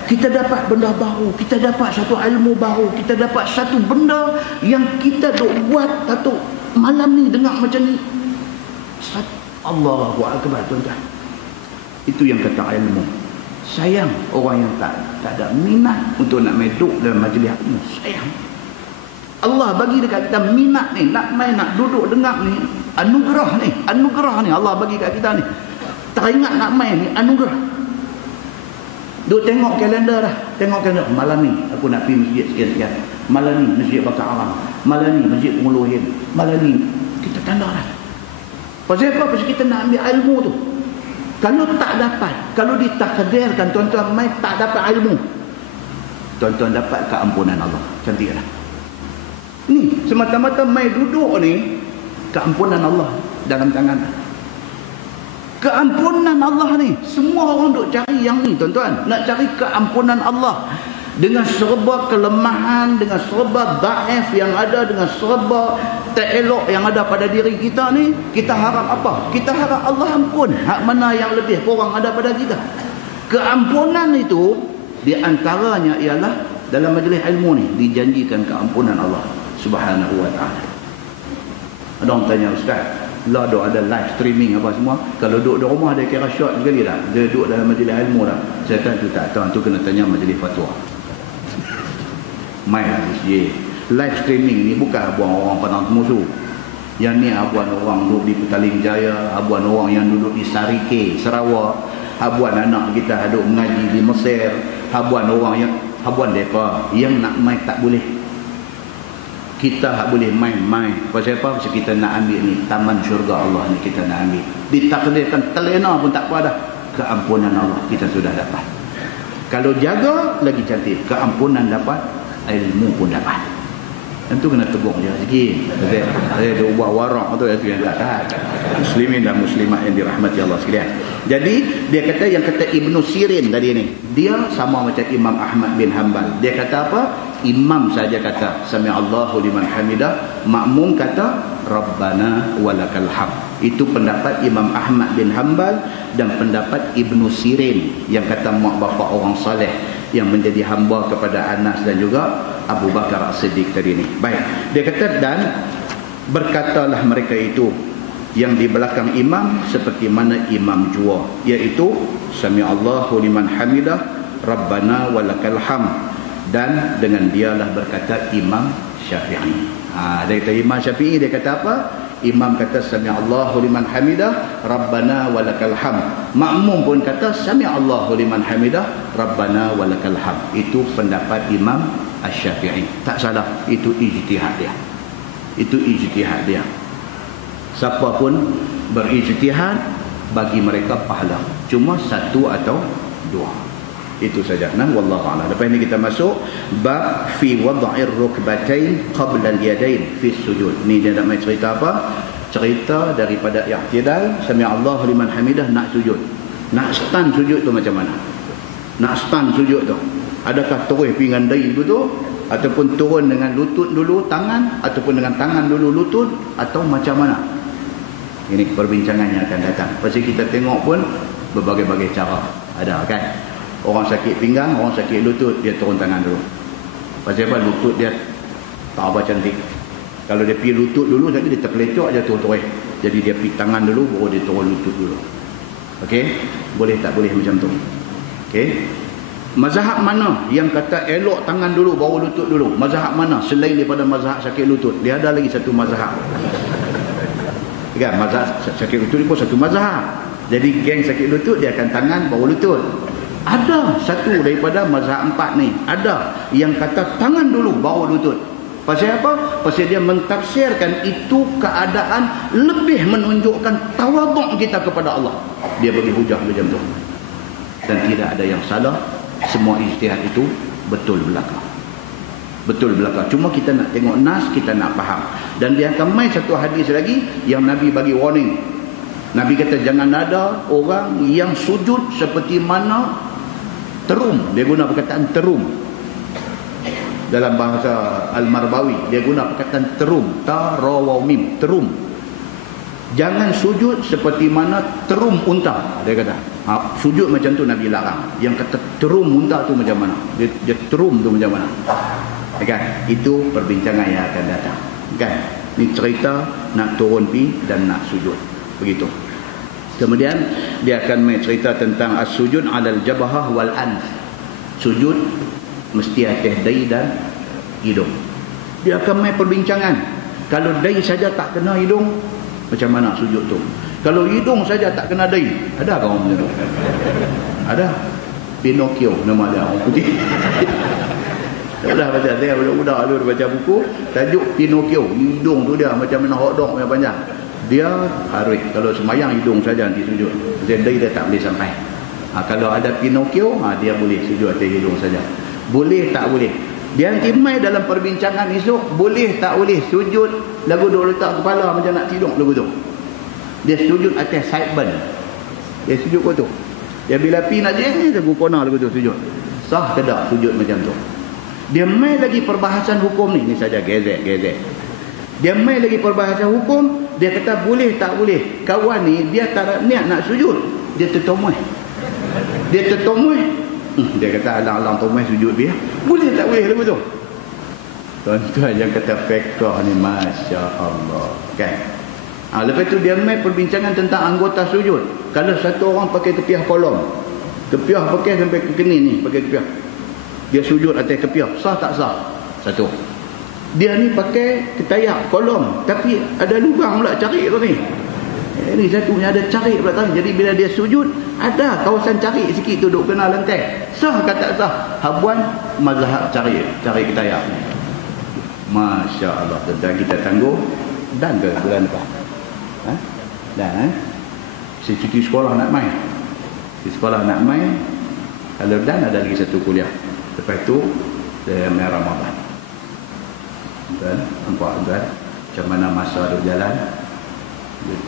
Kita dapat benda baru, kita dapat satu ilmu baru, kita dapat satu benda yang kita duk buat satu malam ni dengar macam ni. Allahu Akbar, tuan-tuan. Itu yang kata ilmu. Sayang orang yang tak ada minat untuk nak meduk dalam majlis ilmu. Sayang. Allah bagi dekat kita minat ni, nak main, nak duduk dengar ni, anugerah ni Allah bagi kat kita ni. Teringat nak main ni anugerah. Duk tengok kalender dah, tengok kalender. Malam ni aku nak pergi masjid sekian-sekian. Malam ni masjid Bakar Aram. Malam ni masjid Penguluhin. Malam ni kita tanda dah. Pasal apa? Pasal kita nak ambil ilmu tu. Kalau tak dapat, kalau ditakdirkan tuan-tuan mai tak dapat ilmu, tuan-tuan dapat keampunan Allah. Cantik tak? Ni semata-mata mai duduk ni, keampunan Allah dalam tangan. Keampunan Allah ni, semua orang duk cari yang ni tuan-tuan, nak cari keampunan Allah. Dengan serba kelemahan, dengan serba dhaif yang ada, dengan serba tak elok yang ada pada diri kita ni, kita harap apa? Kita harap Allah ampun hak mana yang lebih kurang ada pada kita. Keampunan itu di antaranya ialah dalam majlis ilmu ni dijanjikan keampunan Allah Subhanahu wa taala. Ada orang tanya, ustaz, lah duk ada live streaming apa semua, kalau duduk di rumah dia kira short sekali dah, dia duduk dalam majlis ilmu dah. Saya kata tu tak tahu, tu kena tanya majlis fatwa. Mai habis je. Live streaming ni bukan abuan orang Padang Temusu. Yang ni abuan orang duduk di Petaling Jaya, abuan orang yang duduk di Sarike, Sarawak, abuan anak kita duduk mengaji di Mesir, abuan orang yang abuan depa yang nak main tak boleh. Kita tak boleh main-main. Pasal apa? Pasal kita nak ambil ni taman syurga Allah ni, kita nak ambil. Ditakdirkan telena pun tak apa dah. Keampunan Allah kita sudah dapat. Kalau jaga lagi cantik, keampunan dapat, ilmu pun dapat. Tentu kena tegur je sikit. Dia ubah warak tu yang tak tahan. Muslimin dan muslimat yang dirahmati Allah sekalian. Jadi dia kata, yang kata Ibnu Sirin tadi ni, dia sama macam Imam Ahmad bin Hanbal. Dia kata apa? Imam saja kata sami'allahu liman hamidah, makmum kata Rabbana walakal hamd. Itu pendapat Imam Ahmad bin Hanbal dan pendapat Ibnu Sirin yang kata mak bapak orang saleh yang menjadi hamba kepada Anas dan juga Abu Bakar As-Siddiq tadi ni. Baik, dia kata, dan berkatalah mereka itu yang di belakang imam seperti mana imam jua, iaitu sami'allahu liman hamidah Rabbana walakal hamd, dan dengan dialah berkata Imam Syafi'i. Dia kata Imam Syafi'i, dia kata apa? Imam kata sami'allahu liman hamidah Rabbana walakal hamd. Makmum pun kata sami'allahu liman hamidah Rabbana walakal hamd. Itu pendapat Imam Asy-Syafi'i. Tak salah, itu ijtihad dia. Itu ijtihad dia. Siapa pun berijtihad, bagi mereka pahala. Cuma satu atau dua. Itu saja. Nah, wallahu a'lam. Lepas ni kita masuk bab fi wad'ir rukbatain qabla al-yadain fi sujud. Ni dia nak cerita apa? Cerita daripada i'tidal, sami'allahu liman hamidah, nak sujud. Nak stand sujud tu macam mana? Nak stand sujud tu, adakah terus pinggan dahi begitu, ataupun turun dengan lutut dulu tangan, ataupun dengan tangan dulu lutut, atau macam mana? Ini perbincangan yang akan datang. Pasti kita tengok pun berbagai-bagai cara. Ada kan? Orang sakit pinggang, orang sakit lutut, dia turun tangan dulu. Pasal apa? Lutut dia tak apa cantik. Kalau dia pergi lutut dulu, jadi dia terpelecok, dia turun-turun. Jadi dia pergi tangan dulu, baru dia turun lutut dulu. Okey? Boleh tak boleh macam tu? Okey? Mazhab mana yang kata elok tangan dulu, baru lutut dulu? Mazhab mana selain daripada mazhab sakit lutut? Dia ada lagi satu mazhab. Kan? Mazhab sakit lutut ni pun satu mazhab. Jadi geng sakit lutut, dia akan tangan, baru lutut. Ada satu daripada mazhab 4 ni, ada yang kata tangan dulu baru lutut. Pasal apa? Pasal dia mentafsirkan itu keadaan lebih menunjukkan tawaduk kita kepada Allah. Dia bagi hujah macam tu. Dan tidak ada yang salah. Semua ijtihad itu betul belaka. Betul belaka. Cuma kita nak tengok nas, kita nak faham. Dan dia akan main satu hadis lagi yang Nabi bagi warning. Nabi kata jangan ada orang yang sujud seperti mana terum. Dia guna perkataan terum. Dalam bahasa Al-Marbawi, dia guna perkataan terum. Ta-ra-wa-mim. Terum. Jangan sujud seperti mana terum unta. Dia kata. Sujud macam tu Nabi larang. Yang kata terum unta tu macam mana? Dia terum tu macam mana? Kan? Itu perbincangan yang akan datang. Kan? Ni cerita nak turun pi dan nak sujud. begitu. Kemudian dia akan main cerita tentang as-sujud 'alal jabhah wal anf. Sujud mesti atas dahi dan hidung. Dia akan main perbincangan. Kalau dahi saja tak kena hidung, macam mana sujud tu? Kalau hidung saja tak kena dahi, ada ke orang macam tu? Ada. Pinocchio nama dia, orang putih. Dah baca, saya budak-budak dulu baca buku, tajuk Pinocchio. Hidung tu dia macam mana hotdog yang panjang. Dia harus, kalau semayang hidung saja nanti sujud. Jadi dia tak boleh sampai. Kalau ada Pinocchio, dia boleh sujud atas hidung saja. Boleh tak boleh. Dia nanti mai dalam perbincangan esok, boleh tak boleh sujud lagu duk letak kepala macam nak tidur lagu tu. Dia sujud atas side burn. Dia sujud kot tu. Dia bila pi nak je, dia kona lagu tu sujud. Sah ke tak sujud macam tu? Dia mai lagi perbahasan hukum ni saja gezek. Dia mai lagi perbahasan hukum, dia kata boleh tak boleh. Kawan ni dia tak niat nak sujud, dia tertomuh. Dia kata alang-alang tomuh sujud dia. Boleh tak boleh lagu tu? Tuan-tuan yang kata fiqh ni masya-Allah, kan? Lepas tu dia mai perbincangan tentang anggota sujud. Kalau satu orang pakai kepiah kolom, kepiah pakai sampai ke keni ni, pakai kepiah, dia sujud atas kepiah, sah tak sah? Satu. Dia ni pakai ketayak kolom, tapi ada lubang pula cari tu ni. Ini satunya ada cari pula tadi. Jadi bila dia sujud, ada kawasan cari sikit tu duk kena lantai. Sah ke tak sah? Habuan mazhab cari ketayak. Masya-Allah, dan kita tangguh dan ke bulan depan. Dan si cuti sekolah nak main. Di sekolah nak main. Kalau dan ada lagi satu kuliah. Lepas tu dia main Ramadan. Tuan, nampak tuan macam mana masa dia berjalan.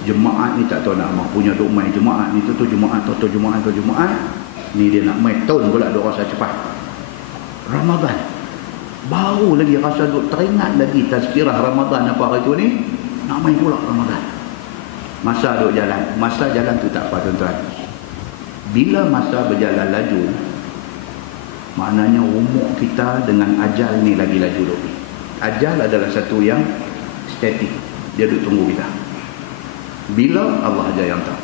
Jemaat ni tak tahu nak punya duk main jemaat ni tu jemaat tu jemaat. Ni dia nak main tahun pula duk rasa cepat. Ramadan. Baru lagi rasa duk teringat lagi tazkirah Ramadan apa hari tu ni. Nak main pula Ramadan. Masa duk jalan. Masa jalan tu tak apa tuan-tuan. Bila masa berjalan laju, maknanya umur kita dengan ajal ni lagi laju duk. Ajal adalah satu yang statik. Dia duk tunggu kita. Bila Allah aja yang tahu.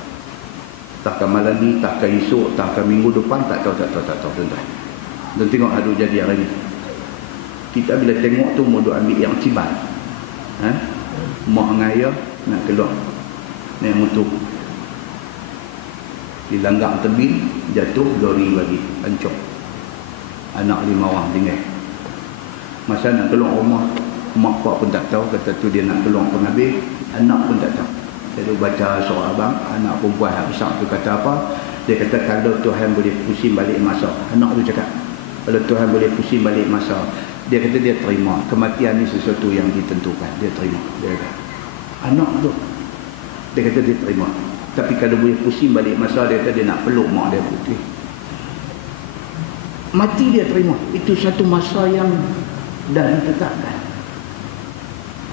Takkan malam ni, takkan esok, takkan minggu depan, tak tahu tuan-tuan. Dan tengok ada jadi hari ni. Kita bila tengok tu mau duk ambil yang cibat. Mak ngaya nak keluar. Naik motor. Dilanggar tebing, jatuh, lori bagi, hancur. Anak 5 orang tinggal. Masa nak keluar rumah, mak pak pun tak tahu, kata tu dia nak keluar penghabis, anak pun tak tahu. Saya baca surah abang, anak perempuan yang besar tu kata apa? Dia kata kalau Tuhan boleh pusing balik masa. Anak tu cakap, kalau Tuhan boleh pusing balik masa, dia kata dia terima. Kematian ni sesuatu yang ditentukan. Dia terima. Dia kata, anak tu, dia kata dia terima. Tapi kalau boleh pusing balik masa, dia kata dia nak peluk mak dia putih. Mati dia terima. Itu satu masa yang dah ditetapkan.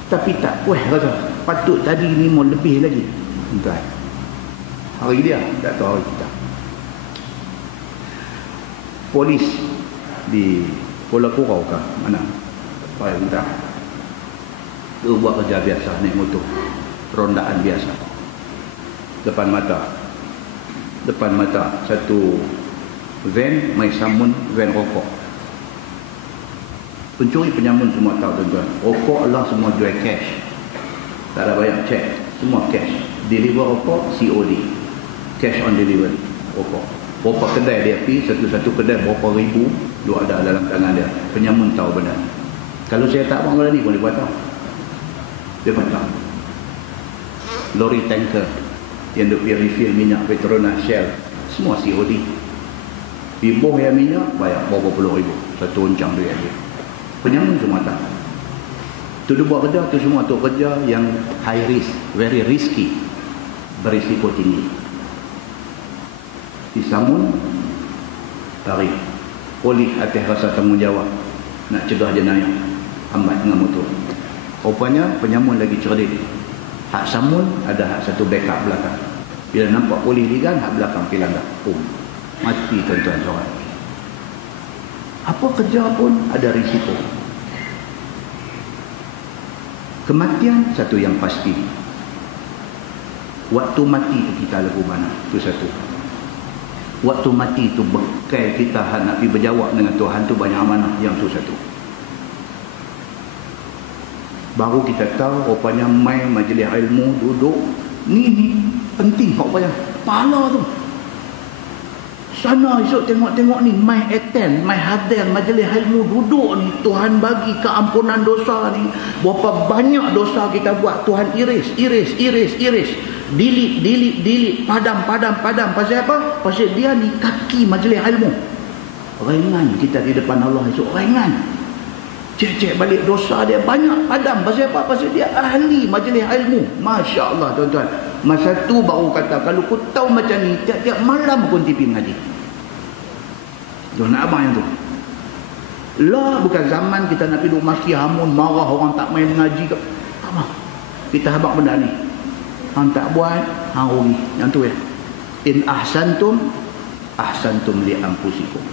Tapi tak puas rasa. Patut tadi ni mau lebih lagi. Tuan. Hari dia, tak tahu hari kita. Polis di Kuala Kurau ke mana? Pai entah. Dia buat kerja biasa naik motor. Rondaan biasa. Depan mata satu van mai samun van rokok. Pencuri penyamun semua tahu tuan-tuan. Rokok Allah semua jual cash. Tak ada bayar cek, semua cash. Deliver rokok COD. Cash on delivery. Rokok. Berapa kedai dia pergi, satu-satu kedai berapa ribu lu ada dalam tangan dia. Penyamun tahu benar. Kalau saya tak buat benda ni boleh buat tahu. Dia buat tahu. Lori tanker yang duk pergi refill minyak Petronas Shell, semua COD. Ibuh yang minyak bayar berapa puluh ribu. Satu oncang duit dia. Penyamun semua tahu. Tu dia buat kerja, tu semua tu kerja yang high risk, very risky, berisiko tinggi. Disamun, tarik. Polis atas rasa tanggungjawab nak cegah jenayah, hambat dengan motor. Rupanya penyamun lagi cerdik. Hak samun ada hak satu backup belakang. Bila nampak polis ligan, hak belakang pergi langgar. Mati tuan-tuan seorang. Apa kerja pun ada risiko. Kematian satu yang pasti. Waktu mati tu kita lagu mana? Itu satu. Waktu mati tu bekal kita nak pergi berjawab dengan Tuhan tu banyak amanah. Yang tu satu. Baru kita tahu rupanya main majlis ilmu, duduk ni penting rupanya. Pala tu sana esok tengok-tengok ni, mai attend, mai hadir majlis ilmu, duduk ni, Tuhan bagi keampunan dosa ni. Berapa banyak dosa kita buat, Tuhan iris, delete, padam. Pasal apa? Pasal dia ni kaki majlis ilmu. Ringan kita di depan Allah esok, ringan. Cek balik dosa dia banyak, padam. Pasal apa? Pasal dia ahli majlis ilmu. Masya Allah tuan-tuan. Masa tu baru kata, kalau kau tahu macam ni, tiap-tiap malam pun tipi mengaji. Tu nak abang yang tu. Lah bukan zaman kita nak pergi maki hamun, marah orang tak main mengaji ke. Tak apa. Kita habaq benda ni. Hang tak buat, hang rugi. Yang tu ya. In ahsantum li anfusikum.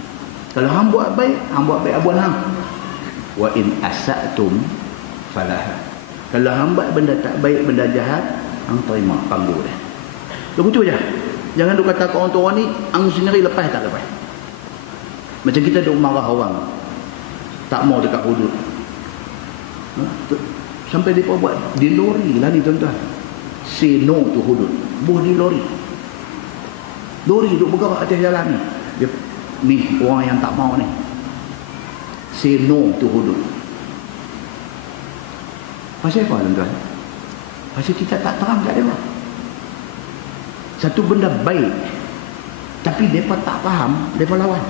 Kalau hang buat baik abuan hang. Wa in asatum falaha. Kalau hang buat benda tak baik, benda jahat, hang terima panggung dia. Begitu je. Jangan duk kata kau orang ni hang sendiri lepas tak lepas. Macam kita duk marah orang tak mau dekat hudud. Sampai dia buat di lori lah ni tuan-tuan. Say no to hudud. Buh di lori. Lori duk bergerak atas jalan ni. Dia ni orang yang tak mau ni. Say no to hudud. Pasal apa tuan-tuan? Pasal kita tak terang kat dia. Satu benda baik, tapi mereka tak faham, mereka lawan.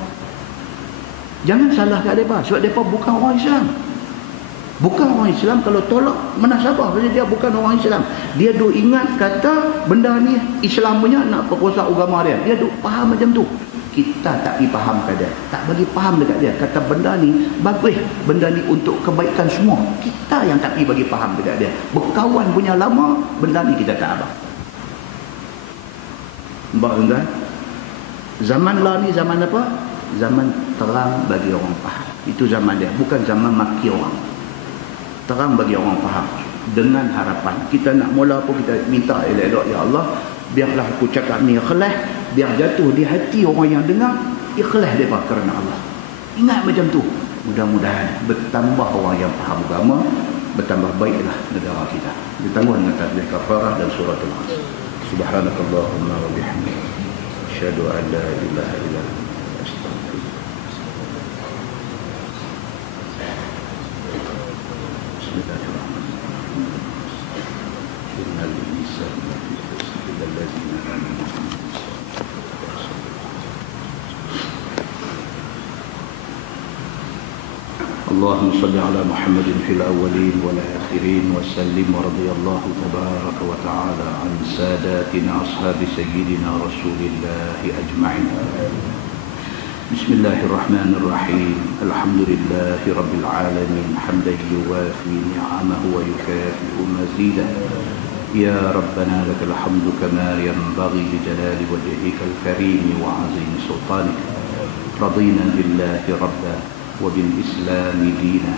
Jangan salah kat mereka, sebab mereka bukan orang Islam. Bukan orang Islam, kalau tolak menasabah, pasal dia bukan orang Islam. Dia duk ingat kata benda ni Islam punya nak perkosa agama dia. Dia duk faham macam tu. Kita tak pergi faham kat dia, tak bagi faham dekat dia, kata benda ni bagus, benda ni untuk kebaikan semua. Kita yang tak pergi bagi faham dekat dia. Berkawan punya lama, benda ni kita tak abang. Nampak tuan-tuan? Zaman lah ni zaman apa? Zaman terang bagi orang faham. Itu zaman dia, bukan zaman maki orang. Terang bagi orang faham. Dengan harapan kita nak mula pun kita minta elok-elok, ya Allah, biarlah aku cakap ni ikhlas, biar jatuh di hati orang yang dengar, ikhlas mereka kerana Allah. Ingat macam tu. Mudah-mudahan bertambah orang yang faham agama, bertambah baiklah negara kita. Ditangguh dengan tasbih kafarah dan surah Al-Asr. Subhanakallahumma wa bihamdika, asyhadu an la ilaha illa anta, astaghfiruka. Bismillahirrahmanirrahim. Innal insana lafi khusr illa allazina amanu. اللهم صل على محمد في الأولين والآخرين وسلم ورضي الله تبارك وتعالى عن ساداتنا أصحاب سيدنا رسول الله أجمعين. بسم الله الرحمن الرحيم. الحمد لله رب العالمين حمدا يوافي نعمه ويكافئ مزيده. يا ربنا لك الحمد كما ينبغي لجلال وجهك الكريم وعظيم سلطانك. رضينا بالله ربا وبالإسلام دينا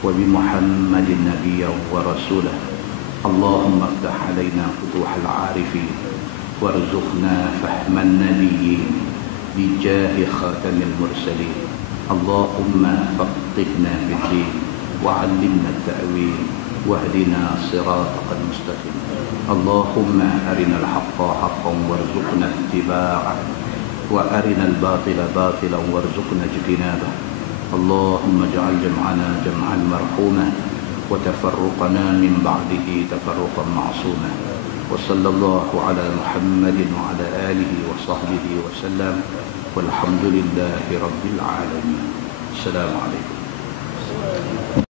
وبمحمد نبيا ورسولا. اللهم افتح علينا فتوح العارفين وارزقنا فهم النبيين بجاه خاتم المرسلين. اللهم فقهنا في الدين وعلمنا التأويل واهدنا صراطك المستقيم. اللهم أرنا الحق حقا وارزقنا اتباعه وأرنا الباطل باطلا وارزقنا اجتنابه. اللهم اجعل جمعنا جمعا مرحوما وتفرقنا من بعده تفرقا معصوما. وصلى الله على محمد وعلى آله وصحبه وسلم والحمد لله رب العالمين. السلام عليكم.